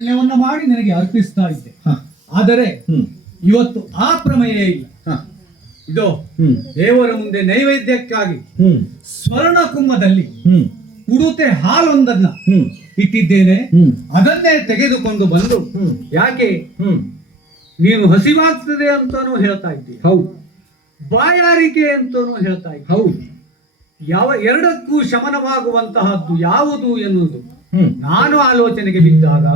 ಯಜ್ಞವನ್ನ ಮಾಡಿ ನನಗೆ ಅರ್ಪಿಸ್ತಾ ಇದ್ದೆ. ಆದರೆ ಇವತ್ತು ಆ ಪ್ರಮೇಯ ಇಲ್ಲ. ಇದು ದೇವರ ಮುಂದೆ ನೈವೇದ್ಯಕ್ಕಾಗಿ ಸ್ವರ್ಣ ಕುಂಭದಲ್ಲಿ ಉಡುತೆ ಹಾಲೊಂದನ್ನ ಇಟ್ಟಿದ್ದೇನೆ. ಅದನ್ನೇ ತೆಗೆದುಕೊಂಡು ಬಂದು, ಯಾಕೆ ನೀನು ಹಸಿವಾಗ್ತದೆ ಅಂತಾನು ಹೇಳ್ತಾ ಇದ್ದೀಯ, ಹೌದು. ಬಾಯಾರಿಕೆ ಅಂತಾನು ಹೇಳ್ತಾ ಇದ್ದೀಯ, ಹೌದು. ಯಾವ ಎರಡಕ್ಕೂ ಶಮನವಾಗುವಂತಹದ್ದು ಯಾವುದು ಎನ್ನುವುದು ನಾನು ಆಲೋಚನೆಗೆ ಬಿದ್ದಾಗ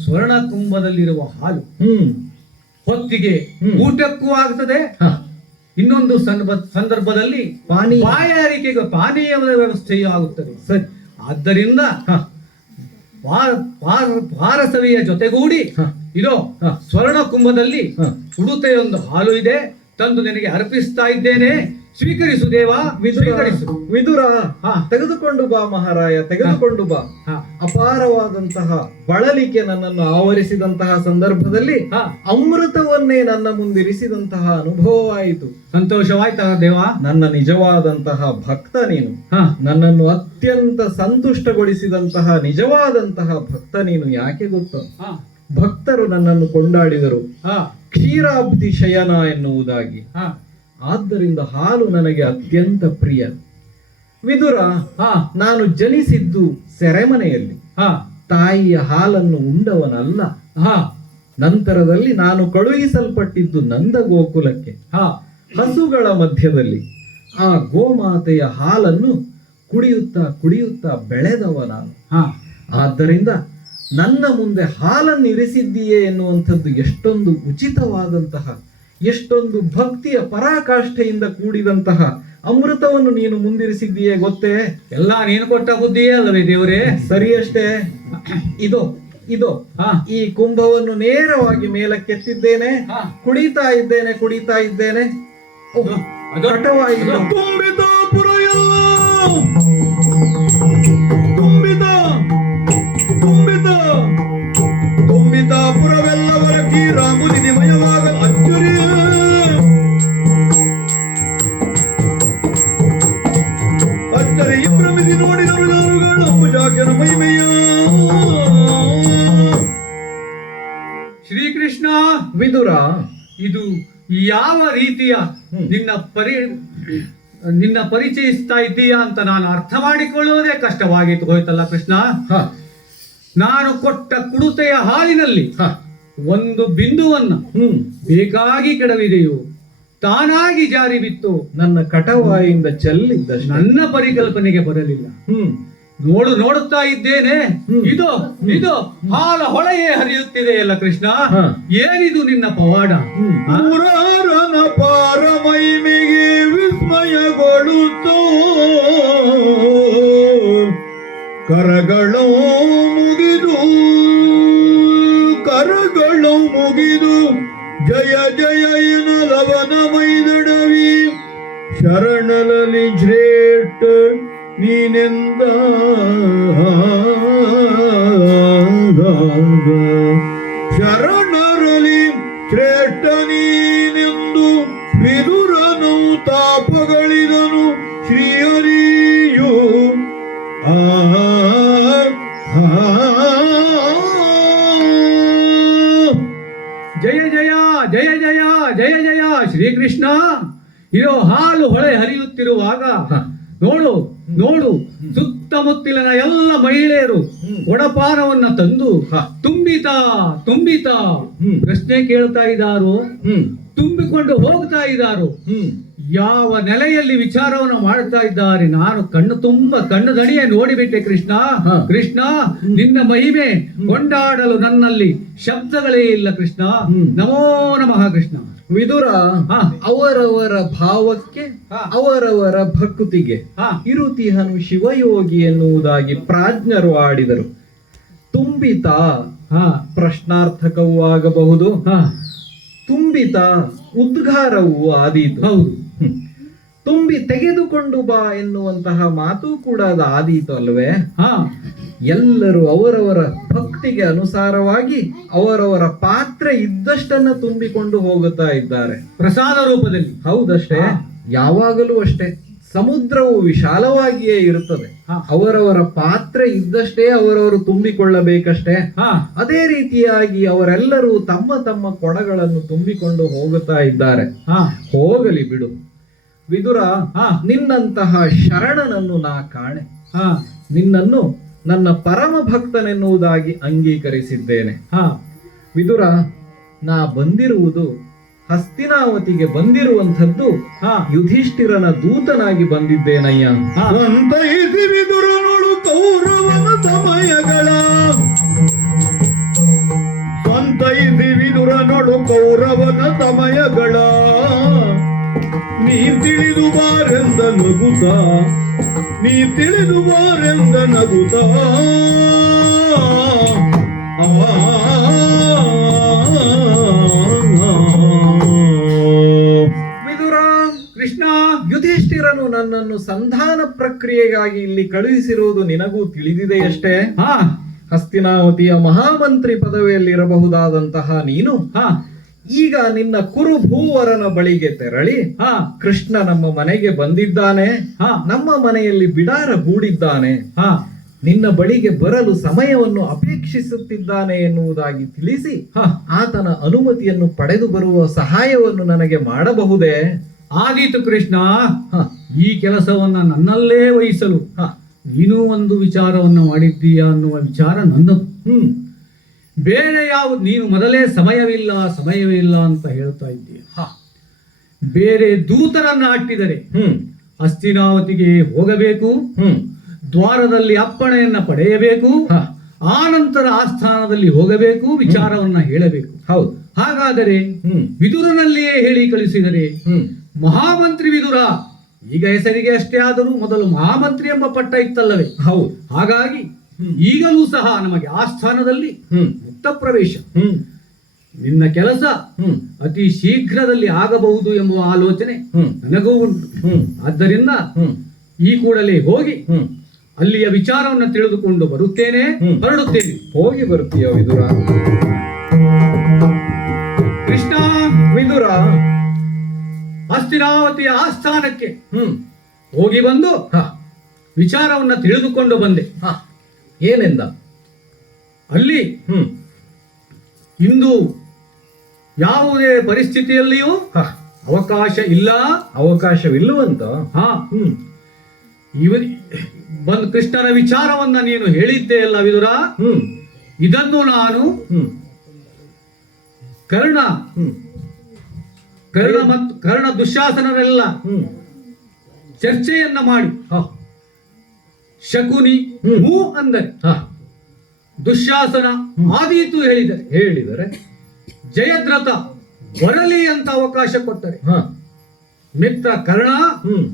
ಸ್ವರ್ಣ ಕುಂಭದಲ್ಲಿರುವ ಹಾಲು ಹೊತ್ತಿಗೆ ಊಟಕ್ಕೂ ಆಗ್ತದೆ, ಇನ್ನೊಂದು ಸಂದರ್ಭದಲ್ಲಿ ಬಾಯಾರಿಕೆಗೆ ಪಾನೀಯದ ವ್ಯವಸ್ಥೆಯೂ ಆಗುತ್ತದೆ. ಸರಿ. ಆದ್ದರಿಂದ ಪಾರಸವಿಯ ಜೊತೆಗೂಡಿ ಇದೋ ಸ್ವರ್ಣ ಕುಂಭದಲ್ಲಿ ಉಡುತೆಯೊಂದು ಹಾಲು ಇದೆ, ತಂದು ನಿನಗೆ ಅರ್ಪಿಸ್ತಾ ಇದ್ದೇನೆ. ಸ್ವೀಕರಿಸು ದೇವ, ಸ್ವೀಕರಿಸು. ವಿದುರ, ತೆಗೆದುಕೊಂಡು ಬಾ ಮಹಾರಾಯ, ತೆಗೆದುಕೊಂಡು ಬಾ. ಅಪಾರವಾದಂತಹ ಬಳಲಿಕೆ ನನ್ನನ್ನು ಆವರಿಸಿದಂತಹ ಸಂದರ್ಭದಲ್ಲಿ ಅಮೃತವನ್ನೇ ನನ್ನ ಮುಂದಿರಿಸಿದಂತಹ ಅನುಭವವಾಯಿತು. ಸಂತೋಷವಾಯ್ತಾ ದೇವ? ನನ್ನ ನಿಜವಾದಂತಹ ಭಕ್ತ ನೀನು. ನನ್ನನ್ನು ಅತ್ಯಂತ ಸಂತುಷ್ಟಗೊಳಿಸಿದಂತಹ ನಿಜವಾದಂತಹ ಭಕ್ತ ನೀನು. ಯಾಕೆ ಗೊತ್ತು? ಭಕ್ತರು ನನ್ನನ್ನು ಕೊಂಡಾಡಿದರು ಕ್ಷೀರಾಬ್ಧಿ ಶಯನ ಎನ್ನುವುದಾಗಿ. ಆದ್ದರಿಂದ ಹಾಲು ನನಗೆ ಅತ್ಯಂತ ಪ್ರಿಯ. ವಿದುರ, ನಾನು ಜನಿಸಿದ್ದು ಸೆರೆಮನೆಯಲ್ಲಿ, ತಾಯಿಯ ಹಾಲನ್ನು ಉಂಡವನಲ್ಲ. ನಂತರದಲ್ಲಿ ನಾನು ಕಳುಹಿಸಲ್ಪಟ್ಟಿದ್ದು ನಂದ ಗೋಕುಲಕ್ಕೆ, ಹಸುಗಳ ಮಧ್ಯದಲ್ಲಿ ಆ ಗೋಮಾತೆಯ ಹಾಲನ್ನು ಕುಡಿಯುತ್ತಾ ಕುಡಿಯುತ್ತಾ ಬೆಳೆದವ ನಾನು. ಆದ್ದರಿಂದ ನನ್ನ ಮುಂದೆ ಹಾಲನ್ನು ಇರಿಸಿದ್ದೀಯೇ ಎನ್ನುವಂಥದ್ದು ಎಷ್ಟೊಂದು ಉಚಿತವಾದಂತಹ, ಎಷ್ಟೊಂದು ಭಕ್ತಿಯ ಪರಾಕಾಷ್ಠೆಯಿಂದ ಕೂಡಿದಂತಹ ಅಮೃತವನ್ನು ನೀನು ಮುಂದಿರಿಸಿದ್ದೀಯೇ ಗೊತ್ತೇ? ಎಲ್ಲ ನೀನು ಕೊಟ್ಟ ಬುದ್ಧಿಯೇ ಅಲ್ಲವೇ ದೇವರೇ? ಸರಿಯಷ್ಟೇ. ಇದು ಈ ಕುಂಭವನ್ನು ನೇರವಾಗಿ ಮೇಲಕ್ಕೆತ್ತಿದ್ದೇನೆ, ಕುಡಿತಾ ಇದ್ದೇನೆ, ಕುಡಿತಾ ಇದ್ದೇನೆ. ಹಠವಾಯಿತು. ತುಂಬಿತಾಪುರವೆಲ್ಲವರ ಕೀರಾಂಬುದಿಮಯವಾಗ ಅಚ್ಚುರಿ ಅಚ್ಚರಿ ಭ್ರಮಿಸಿ ನೋಡಿದರು ನಾರುಗಳು ಅಂಬುಜಾಗ್ಯನ ಮಹಿಮೆಯ. ಶ್ರೀಕೃಷ್ಣ, ವಿದುರ, ಇದು ಯಾವ ರೀತಿಯ ನಿನ್ನ ಪರಿಚಯಿಸ್ತಾ ಇದ್ದೀಯಾ ಅಂತ ನಾನು ಅರ್ಥ ಮಾಡಿಕೊಳ್ಳುವುದೇ ಕಷ್ಟವಾಗಿತ್ತು ಹೋಯ್ತಲ್ಲ ಕೃಷ್ಣ. ನಾನು ಕೊಟ್ಟ ಕುಡುತೆಯ ಹಾಲಿನಲ್ಲಿ ಒಂದು ಬಿಂದುವನ್ನ ಬೇಕಾಗಿ ಕೆಡವಿದೆಯೋ ತಾನಾಗಿ ಜಾರಿ ಬಿತ್ತು ನನ್ನ ಕಟವಾಯಿಂದ ಚೆಲ್ಲಿದ್ದ ನನ್ನ ಪರಿಕಲ್ಪನೆಗೆ ಬರಲಿಲ್ಲ. ನೋಡುತ್ತಾ ಇದ್ದೇನೆ, ಇದು ಹಾಲ ಹೊಳೆಯೇ ಹರಿಯುತ್ತಿದೆ ಅಲ್ಲ ಕೃಷ್ಣ. ಏನಿದು ನಿನ್ನ ಪವಾಡ? ಪುರಾರನ ಪಾರಮೈಮಿಗೆ ವಿಸ್ಮಯಗೊಳ್ಳುತ್ತೋ ಕರಗಳು ಮುಗಿದು ಜಯ ಜಯ ಎನ್ನಲವನ ಮೈದಡವಿ ಶರಣಲಲಿ ಶ್ರೇಷ್ಠ ನೀನೆಂದ ಶರಣರಲಿ ಶ್ರೇಷ್ಠ ನೀನೆಂದು ವಿದುರನು ತಾಪಗಳಿದನು ಶ್ರೀಹರಿಯು. ಜಯ ಜಯ ಜಯ ಜಯ ಜಯ ಜಯ ಶ್ರೀಕೃಷ್ಣ. ಇರೋ ಹಾಲು ಹೊಳೆ ಹರಿಯುತ್ತಿರುವಾಗ ನೋಡು ಸುತ್ತಮುತ್ತಲಿನ ಎಲ್ಲ ಮಹಿಳೆಯರು ಒಡಪಾನವನ್ನ ತಂದು ತುಂಬಿತಾ ಪ್ರಶ್ನೆ ಕೇಳ್ತಾ ಇದ್ದಾರೋ, ತುಂಬಿಕೊಂಡು ಹೋಗ್ತಾ ಇದ್ದಾರೋ, ಯಾವ ನೆಲೆಯಲ್ಲಿ ವಿಚಾರವನ್ನು ಮಾಡ್ತಾ ಇದ್ದಾರೆ. ನಾನು ಕಣ್ಣು ದಣಿಯೇ ನೋಡಿಬಿಟ್ಟೆ ಕೃಷ್ಣ. ಕೃಷ್ಣ, ನಿನ್ನ ಮಹಿಮೆ ಕೊಂಡಾಡಲು ನನ್ನಲ್ಲಿ ಶಬ್ದಗಳೇ ಇಲ್ಲ ಕೃಷ್ಣ. ನಮೋ ನಮಃ ಕೃಷ್ಣ. ವಿದುರ, ಅವರವರ ಭಾವಕ್ಕೆ ಅವರವರ ಭಕ್ತಿಗೆ ಇರುತಿಹನು ಶಿವಯೋಗಿ ಎನ್ನುವುದಾಗಿ ಪ್ರಾಜ್ಞರು ಆಡಿದರು. ತುಂಬಿತ ಪ್ರಶ್ನಾರ್ಥಕವೂ ಆಗಬಹುದು, ತುಂಬಿತ ಉದ್ಗಾರವೂ ಆದೀತು. ಹೌದು. ತುಂಬಿ ತೆಗೆದುಕೊಂಡು ಬಾ ಎನ್ನುವಂತಹ ಮಾತು ಕೂಡ ಅದು ಆದೀತು ಅಲ್ವೇ? ಎಲ್ಲರೂ ಅವರವರ ಭಕ್ತಿಗೆ ಅನುಸಾರವಾಗಿ ಅವರವರ ಪಾತ್ರ ಇದ್ದಷ್ಟನ್ನ ತುಂಬಿಕೊಂಡು ಹೋಗುತ್ತಾ ಇದ್ದಾರೆ ಪ್ರಸಾದ ರೂಪದಲ್ಲಿ. ಹೌದಷ್ಟೇ, ಯಾವಾಗಲೂ ಅಷ್ಟೇ. ಸಮುದ್ರವು ವಿಶಾಲವಾಗಿಯೇ ಇರುತ್ತದೆ. ಹಾ. ಅವರವರ ಪಾತ್ರೆ ಇದ್ದಷ್ಟೇ ಅವರವರು ತುಂಬಿಕೊಳ್ಳಬೇಕಷ್ಟೇ. ಹಾ ಅದೇ ರೀತಿಯಾಗಿ ಅವರೆಲ್ಲರೂ ತಮ್ಮ ತಮ್ಮ ಕೊಡಗಳನ್ನು ತುಂಬಿಕೊಂಡು ಹೋಗುತ್ತಾ ಇದ್ದಾರೆ. ಹಾ ಹೋಗಲಿ ಬಿಡು ವಿದುರ. ಹಾ ನಿನ್ನಂತಹ ಶರಣನನ್ನು ನಾ ಕಾಣೆ. ಹಾ ನಿನ್ನನ್ನು ನನ್ನ ಪರಮ ಭಕ್ತನೆನ್ನುವುದಾಗಿ ಅಂಗೀಕರಿಸಿದ್ದೇನೆ. ಹಾ ವಿದುರ, ನಾ ಬಂದಿರುವುದು ಹಸ್ತಿನಾವತಿಗೆ ಬಂದಿರುವಂಥದ್ದು ಹಾ ಯುಧಿಷ್ಠಿರನ ದೂತನಾಗಿ ಬಂದಿದ್ದೇನಯ್ಯ. ಹಾ ಸಂತೈಸಿ ವಿದುರನೊಳು ಕೌರವನ ಸಮಯಗಳ ಸಂತೈಸಿ ವಿದುರನೊಳು ಕೌರವನ ಸಮಯಗಳ ನೀ ತಿಳಿದು ಬಾರೆಂದ ನಗುತ್ತ ನೀ ತಿಳಿದು ಬಾರೆಂದ ನಗುತ್ತ ವಿದುರ, ಕೃಷ್ಣ ಯುಧಿಷ್ಠಿರನು ನನ್ನನ್ನು ಸಂಧಾನ ಪ್ರಕ್ರಿಯೆಗಾಗಿ ಇಲ್ಲಿ ಕಳುಹಿಸಿರುವುದು ನಿನಗೂ ತಿಳಿದಿದೆಯಷ್ಟೇ. ಹಾ ಹಸ್ತಿನಾವತಿಯ ಮಹಾಮಂತ್ರಿ ಪದವಿಯಲ್ಲಿರಬಹುದಾದಂತಹ ನೀನು ಹಾ ಈಗ ನಿನ್ನ ಕುರುಭೂವರನ ಬಳಿಗೆ ತೆರಳಿ, ಹಾ ಕೃಷ್ಣ ನಮ್ಮ ಮನೆಗೆ ಬಂದಿದ್ದಾನೆ, ಹಾ ನಮ್ಮ ಮನೆಯಲ್ಲಿ ಬಿಡಾರ ಹೂಡಿದ್ದಾನೆ, ಹಾ ನಿನ್ನ ಬಳಿಗೆ ಬರಲು ಸಮಯವನ್ನು ಅಪೇಕ್ಷಿಸುತ್ತಿದ್ದಾನೆ ಎನ್ನುವುದಾಗಿ ತಿಳಿಸಿ ಹಾ ಆತನ ಅನುಮತಿಯನ್ನು ಪಡೆದು ಬರುವ ಸಹಾಯವನ್ನು ನನಗೆ ಮಾಡಬಹುದೇ? ಆದೀತು ಕೃಷ್ಣ. ಹ, ಈ ಕೆಲಸವನ್ನ ನನ್ನಲ್ಲೇ ವಹಿಸಲು ಹ, ನೀನು ಒಂದು ವಿಚಾರವನ್ನು ಮಾಡಿದ್ದೀಯಾ ಅನ್ನುವ ವಿಚಾರ ನನ್ನದು. ಹ್ಮ್, ಬೇರೆ ಯಾವುದು ನೀನು ಮೊದಲೇ ಸಮಯವಿಲ್ಲ ಅಂತ ಹೇಳ್ತಾ ಇದ್ದೀಯ. ಹ, ಬೇರೆ ದೂತರನ್ನ ಅಟ್ಟಿದರೆ ಹ್ಮ್, ಹಸ್ತಿನಾವತಿಗೆ ಹೋಗಬೇಕು, ಹ್ಮ್, ದ್ವಾರದಲ್ಲಿ ಅಪ್ಪಣೆಯನ್ನ ಪಡೆಯಬೇಕು, ಹ, ಆನಂತರ ಆಸ್ಥಾನದಲ್ಲಿ ಹೋಗಬೇಕು, ವಿಚಾರವನ್ನ ಹೇಳಬೇಕು. ಹೌದು, ಹಾಗಾದರೆ ಹ್ಮ್, ವಿದುರನಲ್ಲಿಯೇ ಹೇಳಿ ಕಳಿಸಿದರೆ ಹ್ಮ್, ಮಹಾಮಂತ್ರಿ ವಿದುರ, ಈಗ ಹೆಸರಿಗೆ ಅಷ್ಟೇ ಆದರೂ ಮೊದಲು ಮಹಾಮಂತ್ರಿ ಎಂಬ ಪಟ್ಟ ಇತ್ತಲ್ಲವೇ? ಹೌದು, ಹಾಗಾಗಿ ಈಗಲೂ ಸಹ ನಮಗೆ ಆಸ್ಥಾನದಲ್ಲಿ ಹ್ಮ್, ಮುಕ್ತ ಪ್ರವೇಶ. ಹ್ಮ್, ನಿನ್ನ ಕೆಲಸ ಹ್ಮ್, ಅತಿ ಶೀಘ್ರದಲ್ಲಿ ಆಗಬಹುದು ಎಂಬುವ ಆಲೋಚನೆ ಹ್ಮ್, ನನಗೂ ಉಂಟು. ಹ್ಮ್, ಆದ್ದರಿಂದ ಹ್ಮ್, ಈ ಕೂಡಲೇ ಹೋಗಿ ಹ್ಮ್, ಅಲ್ಲಿಯ ವಿಚಾರವನ್ನು ತಿಳಿದುಕೊಂಡು ಬರುತ್ತೇನೆ, ಹೊರಡುತ್ತೇನೆ. ಹೋಗಿ ಬರ್ತೀಯ ವಿದುರ? ಕೃಷ್ಣ, ವಿದುರ, ಹಸ್ತಿನಾವತಿಯ ಆಸ್ಥಾನಕ್ಕೆ ಹ್ಮ್, ಹೋಗಿ ಬಂದು ಹ, ವಿಚಾರವನ್ನ ತಿಳಿದುಕೊಂಡು ಬಂದೆ. ಹ, ಏನೆಂದ? ಅಲ್ಲಿ ಹ್ಮ್, ಇಂದು ಯಾವುದೇ ಪರಿಸ್ಥಿತಿಯಲ್ಲಿಯೂ ಹ, ಅವಕಾಶ ಇಲ್ಲ. ಅವಕಾಶವಿಲ್ಲವಂತ? ಹಾ ಹ್ಮ್, ಬಂದು ಕೃಷ್ಣನ ವಿಚಾರವನ್ನ ನೀನು ಹೇಳಿದ್ದೆ ಅಲ್ಲ ವಿದುರ, ಹ್ಮ್, ಇದನ್ನು ನಾನು ಹ್ಮ್, ಕರ್ಣ ಹ್ಮ್, ಮತ್ತು ಕರ್ಣ ದುಶ್ಯಾಸನರೆಲ್ಲ ಹ್ಮ್, ಚರ್ಚೆಯನ್ನ ಮಾಡಿ ಹ, ಶಕುನಿ ಹ್ಮ್. ಹೂ ಅಂದರೆ ಹ, ದುಶ್ಯಾಸನ ಆದೀತು ಹೇಳಿದರೆ, ಹೇಳಿದರೆ, ಜಯದ್ರಥ ಬರಲಿ ಅಂತ ಅವಕಾಶ ಕೊಟ್ಟರೆ, ಹ, ಮಿತ್ರ ಕರ್ಣ ಹ್ಮ್,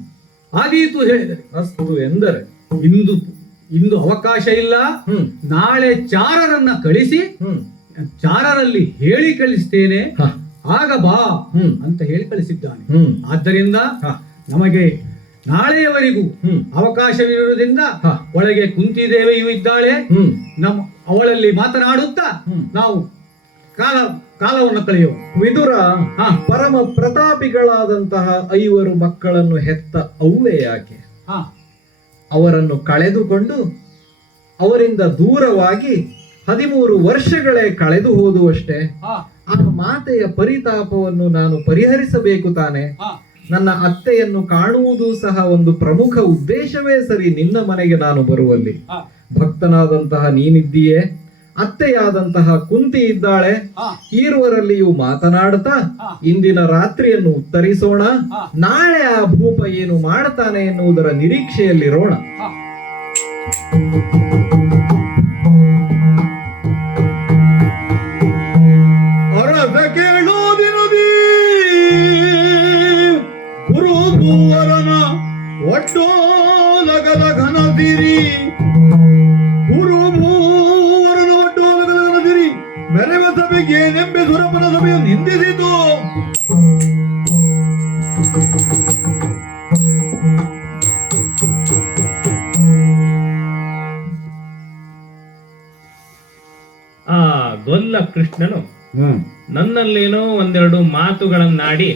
ಆದೀತು ಹೇಳಿದರೆ, ಅಸ್ತು ಎಂದರೆ, ಇಂದು ಅವಕಾಶ ಇಲ್ಲ, ಹ್ಮ್, ನಾಳೆ ಚಾರರನ್ನ ಕಳಿಸಿ ಹ್ಮ್, ಚಾರರಲ್ಲಿ ಹೇಳಿ ಕಳಿಸ್ತೇನೆ, ಹ, ಆಗ ಬಾ ಹ್ಮ್, ಅಂತ ಹೇಳಿ ಕಳಿಸಿದ್ದಾನೆ. ಹ್ಮ್, ಆದ್ದರಿಂದ ಹ, ನಮಗೆ ನಾಳೆಯವರೆಗೂ ಹ್ಮ್, ಅವಕಾಶವಿರುವುದರಿಂದ ಹ, ಒಳಗೆ ಕುಂತಿದೇವಿಯೂ ಇದ್ದಾಳೆ. ಹ್ಮ್, ಅವಳಲ್ಲಿ ಮಾತನಾಡುತ್ತಾ ಹ್ಮ್. ನಾವು ಕಾಲವನ್ನು ಕಳೆಯುವ. ವಿದುರ, ಹಾ ಪರಮ ಪ್ರತಾಪಿಗಳಾದಂತಹ 5 ಮಕ್ಕಳನ್ನು ಹೆತ್ತ ಅವ್ವೆ ಯಾಕೆ? ಹಾ ಅವರನ್ನು ಕಳೆದುಕೊಂಡು ಅವರಿಂದ ದೂರವಾಗಿ 13 ವರ್ಷಗಳೇ ಕಳೆದು ಹೋದುವಷ್ಟೇ. ಹಾ ಆ ಮಾತೆಯ ಪರಿತಾಪವನ್ನು ನಾನು ಪರಿಹರಿಸಬೇಕು ತಾನೆ. ಹಾ ನನ್ನ ಅತ್ತೆಯನ್ನು ಕಾಣುವುದು ಸಹ ಒಂದು ಪ್ರಮುಖ ಉದ್ದೇಶವೇ ಸರಿ. ನಿನ್ನ ಮನೆಗೆ ನಾನು ಬರುವಲ್ಲಿ ಹಾ ಭಕ್ತನಾದಂತಹ ನೀನಿದ್ದೀಯೆ, ಅತ್ತೆಯಾದಂತಹ ಕುಂತಿ ಇದ್ದಾಳೆ. ಹಾ ಈರುವರಲ್ಲಿಯೂ ಮಾತನಾಡ್ತಾ ಹಾ. ಇಂದಿನ ರಾತ್ರಿಯನ್ನು ಉತ್ತರಿಸೋಣ. ಹಾ. ನಾಳೆ ಆ ಭೂಪ ಏನು ಮಾಡ್ತಾನೆ ಎನ್ನುವುದರ ನಿರೀಕ್ಷೆಯಲ್ಲಿರೋಣ. ಹಾ ಅರಸ ಕೇಳೋದಿನದಿ ಗುರುಭೂವರನ ಒಡ್ಡೋಲಗದ ಘನದಿರಿ, ಗುರುಭೂವರನ ಒಡ್ಡೋಲಗದ ಘನದಿರಿ ಮೆರೆವ ಸಭೆಗೆ ನೆಂಬೆ ಸುರಪನ ಸಭೆಯು ನಿಂದಿಸಿತು. ಆ ಗೊಲ್ಲ ಕೃಷ್ಣನು ನನ್ನಲ್ಲೇನೋ ಒಂದೆರಡು ಮಾತುಗಳನ್ನಾಡಿ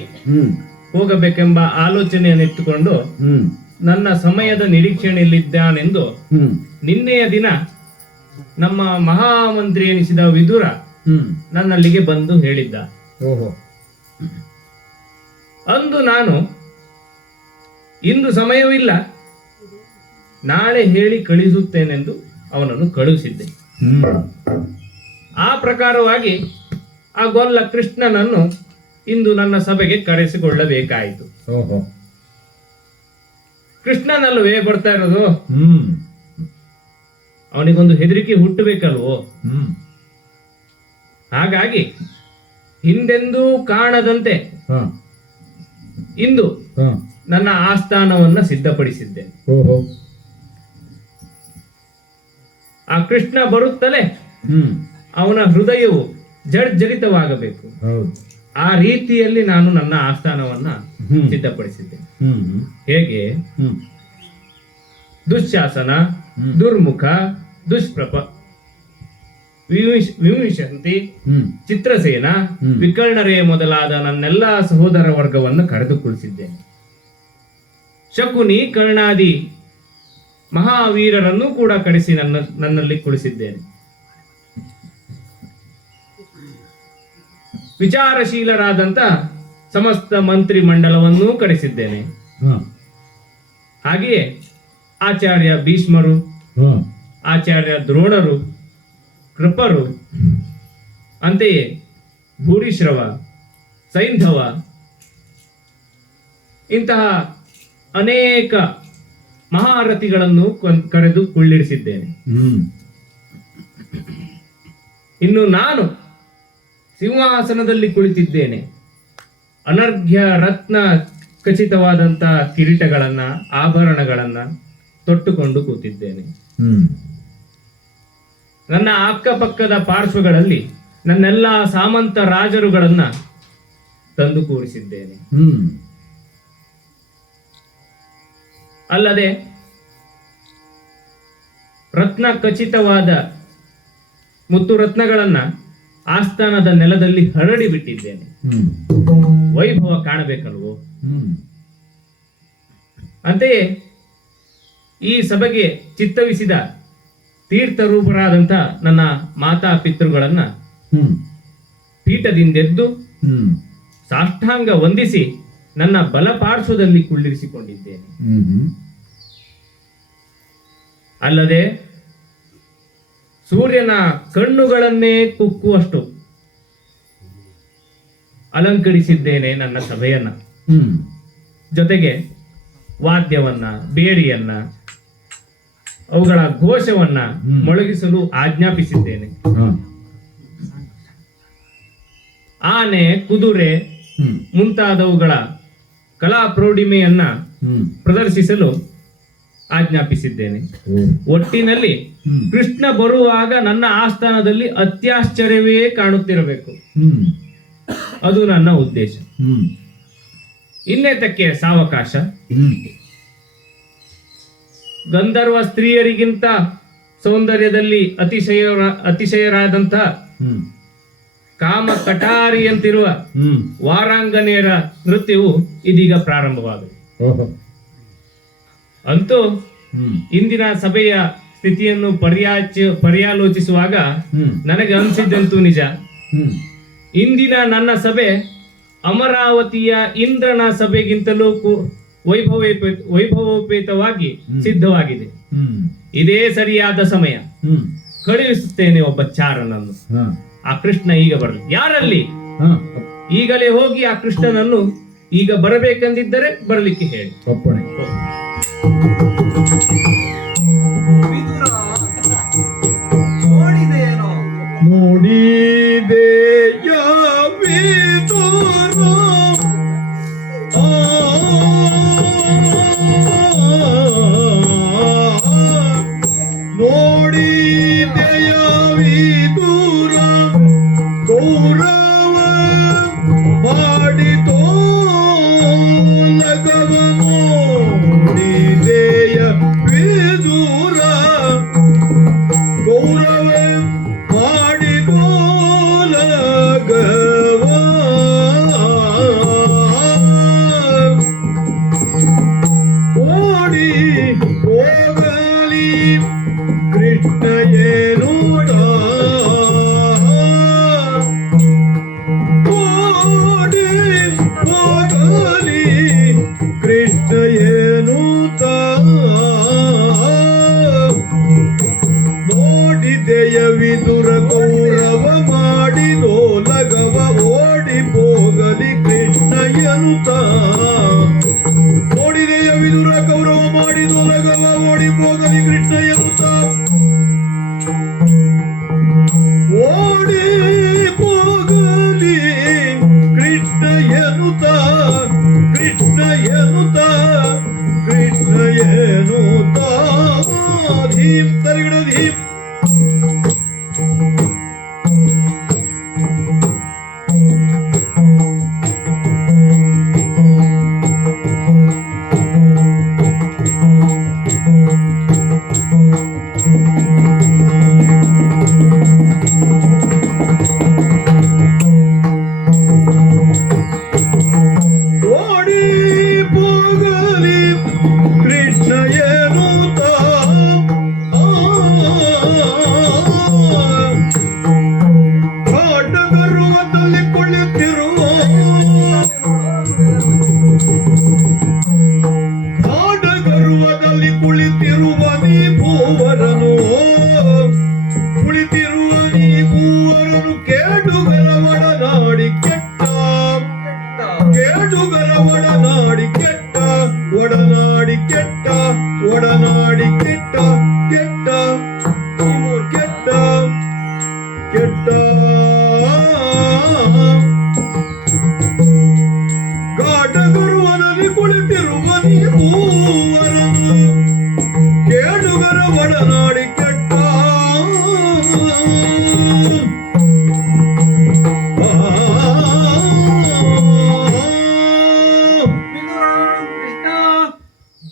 ಹೋಗಬೇಕೆಂಬ ಆಲೋಚನೆಯನ್ನಿಟ್ಟುಕೊಂಡು ನನ್ನ ಸಮಯದ ನಿರೀಕ್ಷಣೆಯಲ್ಲಿದ್ದಾನೆಂದು ಹ್ಮ್ ನಿನ್ನೆಯ ದಿನ ನಮ್ಮ ಮಹಾಮಂತ್ರಿ ಎನಿಸಿದ ವಿದುರ ಹ್ಮ್ ನನ್ನಲ್ಲಿಗೆ ಬಂದು ಹೇಳಿದ್ದ. ಓಹೋ ಅಂದು ನಾನು ಇಂದು ಸಮಯವಿಲ್ಲ, ನಾಳೆ ಹೇಳಿ ಕಳಿಸುತ್ತೇನೆಂದು ಅವನನ್ನು ಕಳುಹಿಸಿದ್ದೆ. ಹ್ಮ್ ಆ ಪ್ರಕಾರವಾಗಿ ಆ ಗೊಲ್ಲ ಕೃಷ್ಣನನ್ನು ಇಂದು ನನ್ನ ಸಭೆಗೆ ಕರೆಸಿಕೊಳ್ಳಬೇಕಾಯಿತು. ಓಹೋ ಕೃಷ್ಣನಲ್ಲವೇ ಬರ್ತಾ ಇರೋದು, ಹ್ಮ್ ಅವನಿಗೊಂದು ಹೆದರಿಕೆ ಹುಟ್ಟಬೇಕಲ್ವೋ. ಹ್ಮ್ ಹಾಗಾಗಿ ಹಿಂದೆಂದೂ ಕಾಣದಂತೆ ಹ ಇಂದು ಹ ನನ್ನ ಆಸ್ಥಾನವನ್ನ ಸಿದ್ಧಪಡಿಸಿದ್ದೆ. ಓಹೋ ಆ ಕೃಷ್ಣ ಬರುತ್ತಲೇ ಹ್ಮ್ ಅವನ ಹೃದಯವು ಜರ್ಜರಿತವಾಗಬೇಕು. ಹೌದು ಆ ರೀತಿಯಲ್ಲಿ ನಾನು ನನ್ನ ಆಸ್ಥಾನವನ್ನ ಹ್ಮ್ ಸಿದ್ಧಪಡಿಸಿದ್ದೆ. ಹ್ಮ್ ಹ್ಮ್ ಹೇಗೆ? ಹ್ಮ್ ದುಶ್ಯಾಸನ, ಹ್ಮ್. ದುರ್ಮುಖ, ದುಷ್ಪ್ರಪ, ವಿವಿಶಂತಿ, ಹ್ಮ್ ಚಿತ್ರಸೇನ, ಹ್ಮ್. ವಿಕರ್ಣರೇ ಮೊದಲಾದ ನನ್ನೆಲ್ಲ ಸಹೋದರ ವರ್ಗವನ್ನು ಕರೆದು ಕುಳಿಸಿದ್ದೇನೆ. ಶಕುನಿ, ಕರ್ಣಾದಿ ಮಹಾವೀರರನ್ನು ಕೂಡ ಕರೆಸಿ ನನ್ನಲ್ಲಿ ಕುಳಿಸಿದ್ದೇನೆ. ವಿಚಾರಶೀಲರಾದಂತ ಸಮಸ್ತ ಮಂತ್ರಿ ಮಂಡಲವನ್ನೂ ಕರೆಸಿದ್ದೇನೆ. ಹ ಹಾಗೆಯೇ ಆಚಾರ್ಯ ಭೀಷ್ಮರು, ಹ ಆಚಾರ್ಯ ದ್ರೋಣರು, ಕೃಪರು, ಅಂತೆಯೇ ಭೂರಿಶ್ರವ, ಸೈಂಧವ, ಇಂತಹ ಅನೇಕ ಮಹಾರಥಿಗಳನ್ನು ಕರೆದು ಕುಳ್ಳಿರಿಸಿದ್ದೇನೆ. ಹ್ಮ್ ಇನ್ನು ನಾನು ಸಿಂಹಾಸನದಲ್ಲಿ ಕುಳಿತಿದ್ದೇನೆ. ಅನರ್ಘ್ಯ ರತ್ನ ಖಚಿತವಾದಂತ ಕಿರೀಟಗಳನ್ನ, ಆಭರಣಗಳನ್ನ ತೊಟ್ಟುಕೊಂಡು ಕೂತಿದ್ದೇನೆ. ಹ್ಮ್ ನನ್ನ ಅಕ್ಕಪಕ್ಕದ ಪಾರ್ಶ್ವಗಳಲ್ಲಿ ನನ್ನೆಲ್ಲ ಸಾಮಂತ ರಾಜರುಗಳನ್ನ ತಂದು ಕೂರಿಸಿದ್ದೇನೆ. ಹ್ಮ್ ಅಲ್ಲದೆ ರತ್ನ ಖಚಿತವಾದ ಮುತ್ತು ರತ್ನಗಳನ್ನ ಆಸ್ಥಾನದ ನೆಲದಲ್ಲಿ ಹರಡಿ ಬಿಟ್ಟಿದ್ದೇನೆ. ಹ್ಮ್ ವೈಭವ ಕಾಣಬೇಕಲ್ವೋ. ಹ್ಮ್ ಅಂತೆಯೇ ಈ ಸಭೆಗೆ ಚಿತ್ತವಿಸಿದ ತೀರ್ಥರೂಪರಾದಂಥ ನನ್ನ ಮಾತಾ ಪಿತೃಗಳನ್ನ ಹ್ಮ್ ಪೀಠದಿಂದೆದ್ದು ಹ್ಮ್ ಸಾಷ್ಟಾಂಗ ವಂದಿಸಿ ನನ್ನ ಬಲಪಾರ್ಶ್ವದಲ್ಲಿ ಕುಳ್ಳಿರಿಸಿಕೊಂಡಿದ್ದೇನೆ. ಹ್ಮ್ ಅಲ್ಲದೆ ಸೂರ್ಯನ ಕಣ್ಣುಗಳನ್ನೇ ಕುಕ್ಕುವಷ್ಟು ಅಲಂಕರಿಸಿದ್ದೇನೆ ನನ್ನ ಸಭೆಯನ್ನ. ಹ್ಮ್ ಜೊತೆಗೆ ವಾದ್ಯವನ್ನ, ಬೇಡಿಯನ್ನ, ಅವುಗಳ ಘೋಷವನ್ನ ಮೊಳಗಿಸಲು ಆಜ್ಞಾಪಿಸಿದ್ದೇನೆ. ಹ ಆನೆ, ಕುದುರೆ ಹ್ಮ್ ಮುಂತಾದವುಗಳ ಕಲಾ ಪ್ರೌಢಿಮೆಯನ್ನ ಹ್ಮ್ ಪ್ರದರ್ಶಿಸಲು ಆಜ್ಞಾಪಿಸಿದ್ದೇನೆ. ಓ ಒಟ್ಟಿನಲ್ಲಿ ಹ್ಮ್ ಕೃಷ್ಣ ಬರುವಾಗ ನನ್ನ ಆಸ್ಥಾನದಲ್ಲಿ ಅತ್ಯಾಶ್ಚರ್ಯವೇ ಕಾಣುತ್ತಿರಬೇಕು. ಹ್ಮ್ ಅದು ನನ್ನ ಉದ್ದೇಶ. ಹ್ಮ್ ಇನ್ನೇತಕ್ಕೆ ಸಾವಕಾಶ. ಹ್ಮ್ ಗಂಧರ್ವ ಸ್ತ್ರೀಯರಿಗಿಂತ ಸೌಂದರ್ಯದಲ್ಲಿ ಅತಿಶಯರಾದಂಥ ಹ್ಮ್ ಕಾಮ ಕಟಾರಿಯಂತಿರುವ ಹ್ಮ್ ವಾರಾಂಗನೆಯರ ನೃತ್ಯವು ಇದೀಗ ಪ್ರಾರಂಭವಾಗಿದೆ. ಓಹೋ ಅಂತೂ ಹ್ಮ್ ಇಂದಿನ ಸಭೆಯ ಸ್ಥಿತಿಯನ್ನು ಪರ್ಯಾಲೋಚಿಸುವಾಗ ಹ್ಮ್ ನನಗೆ ಅನಿಸಿದ್ದಂತೂ ನಿಜ. ಹ್ಮ್ ಇಂದಿನ ನನ್ನ ಸಭೆ ಅಮರಾವತಿಯ ಇಂದ್ರನ ಸಭೆಗಿಂತಲೂ ವೈಭವೋಪೇತವಾಗಿ ಸಿದ್ಧವಾಗಿದೆ. ಹ್ಮ್ ಇದೇ ಸರಿಯಾದ ಸಮಯ. ಹ್ಮ್ ಕಳುಹಿಸುತ್ತೇನೆ ಒಬ್ಬ ಚಾರನನ್ನು. ಹ ಆ ಕೃಷ್ಣ ಈಗ ಬರಲಿ. ಯಾರಲ್ಲಿ? ಹ ಈಗಲೇ ಹೋಗಿ ಆ ಕೃಷ್ಣನನ್ನು ಈಗ ಬರಬೇಕೆಂದಿದ್ದರೆ ಬರಲಿಕ್ಕೆ ಹೇಳಿ. ಒಪ್ಪಣೆ. ನೋಡಿದೆಯ ವಿದುರ ನೋಡಿದೆಯ ವಿದುರ ಗೌರವ ಮಾಡಿತೋ ಲಗವ ನೋಡಿದೆಯ ವಿದುರ ನೋಡಿದೆಯ ವಿದುರ ಗೌರವ ಮಾಡಿದು ರಗವ ಓಡಿ ಹೋಗಲಿ ಕೃಷ್ಣ ಎನ್ನುತ್ತ ಓಡಿ ಹೋಗಲಿ ಕೃಷ್ಣ ಎನ್ನುತ್ತ ಕೃಷ್ಣ ಎನ್ನುತ್ತ ಕೃಷ್ಣ ಎನ್ನುತ್ತ ಧೀಂ ತರಿಗಿಡ ಧೀಂ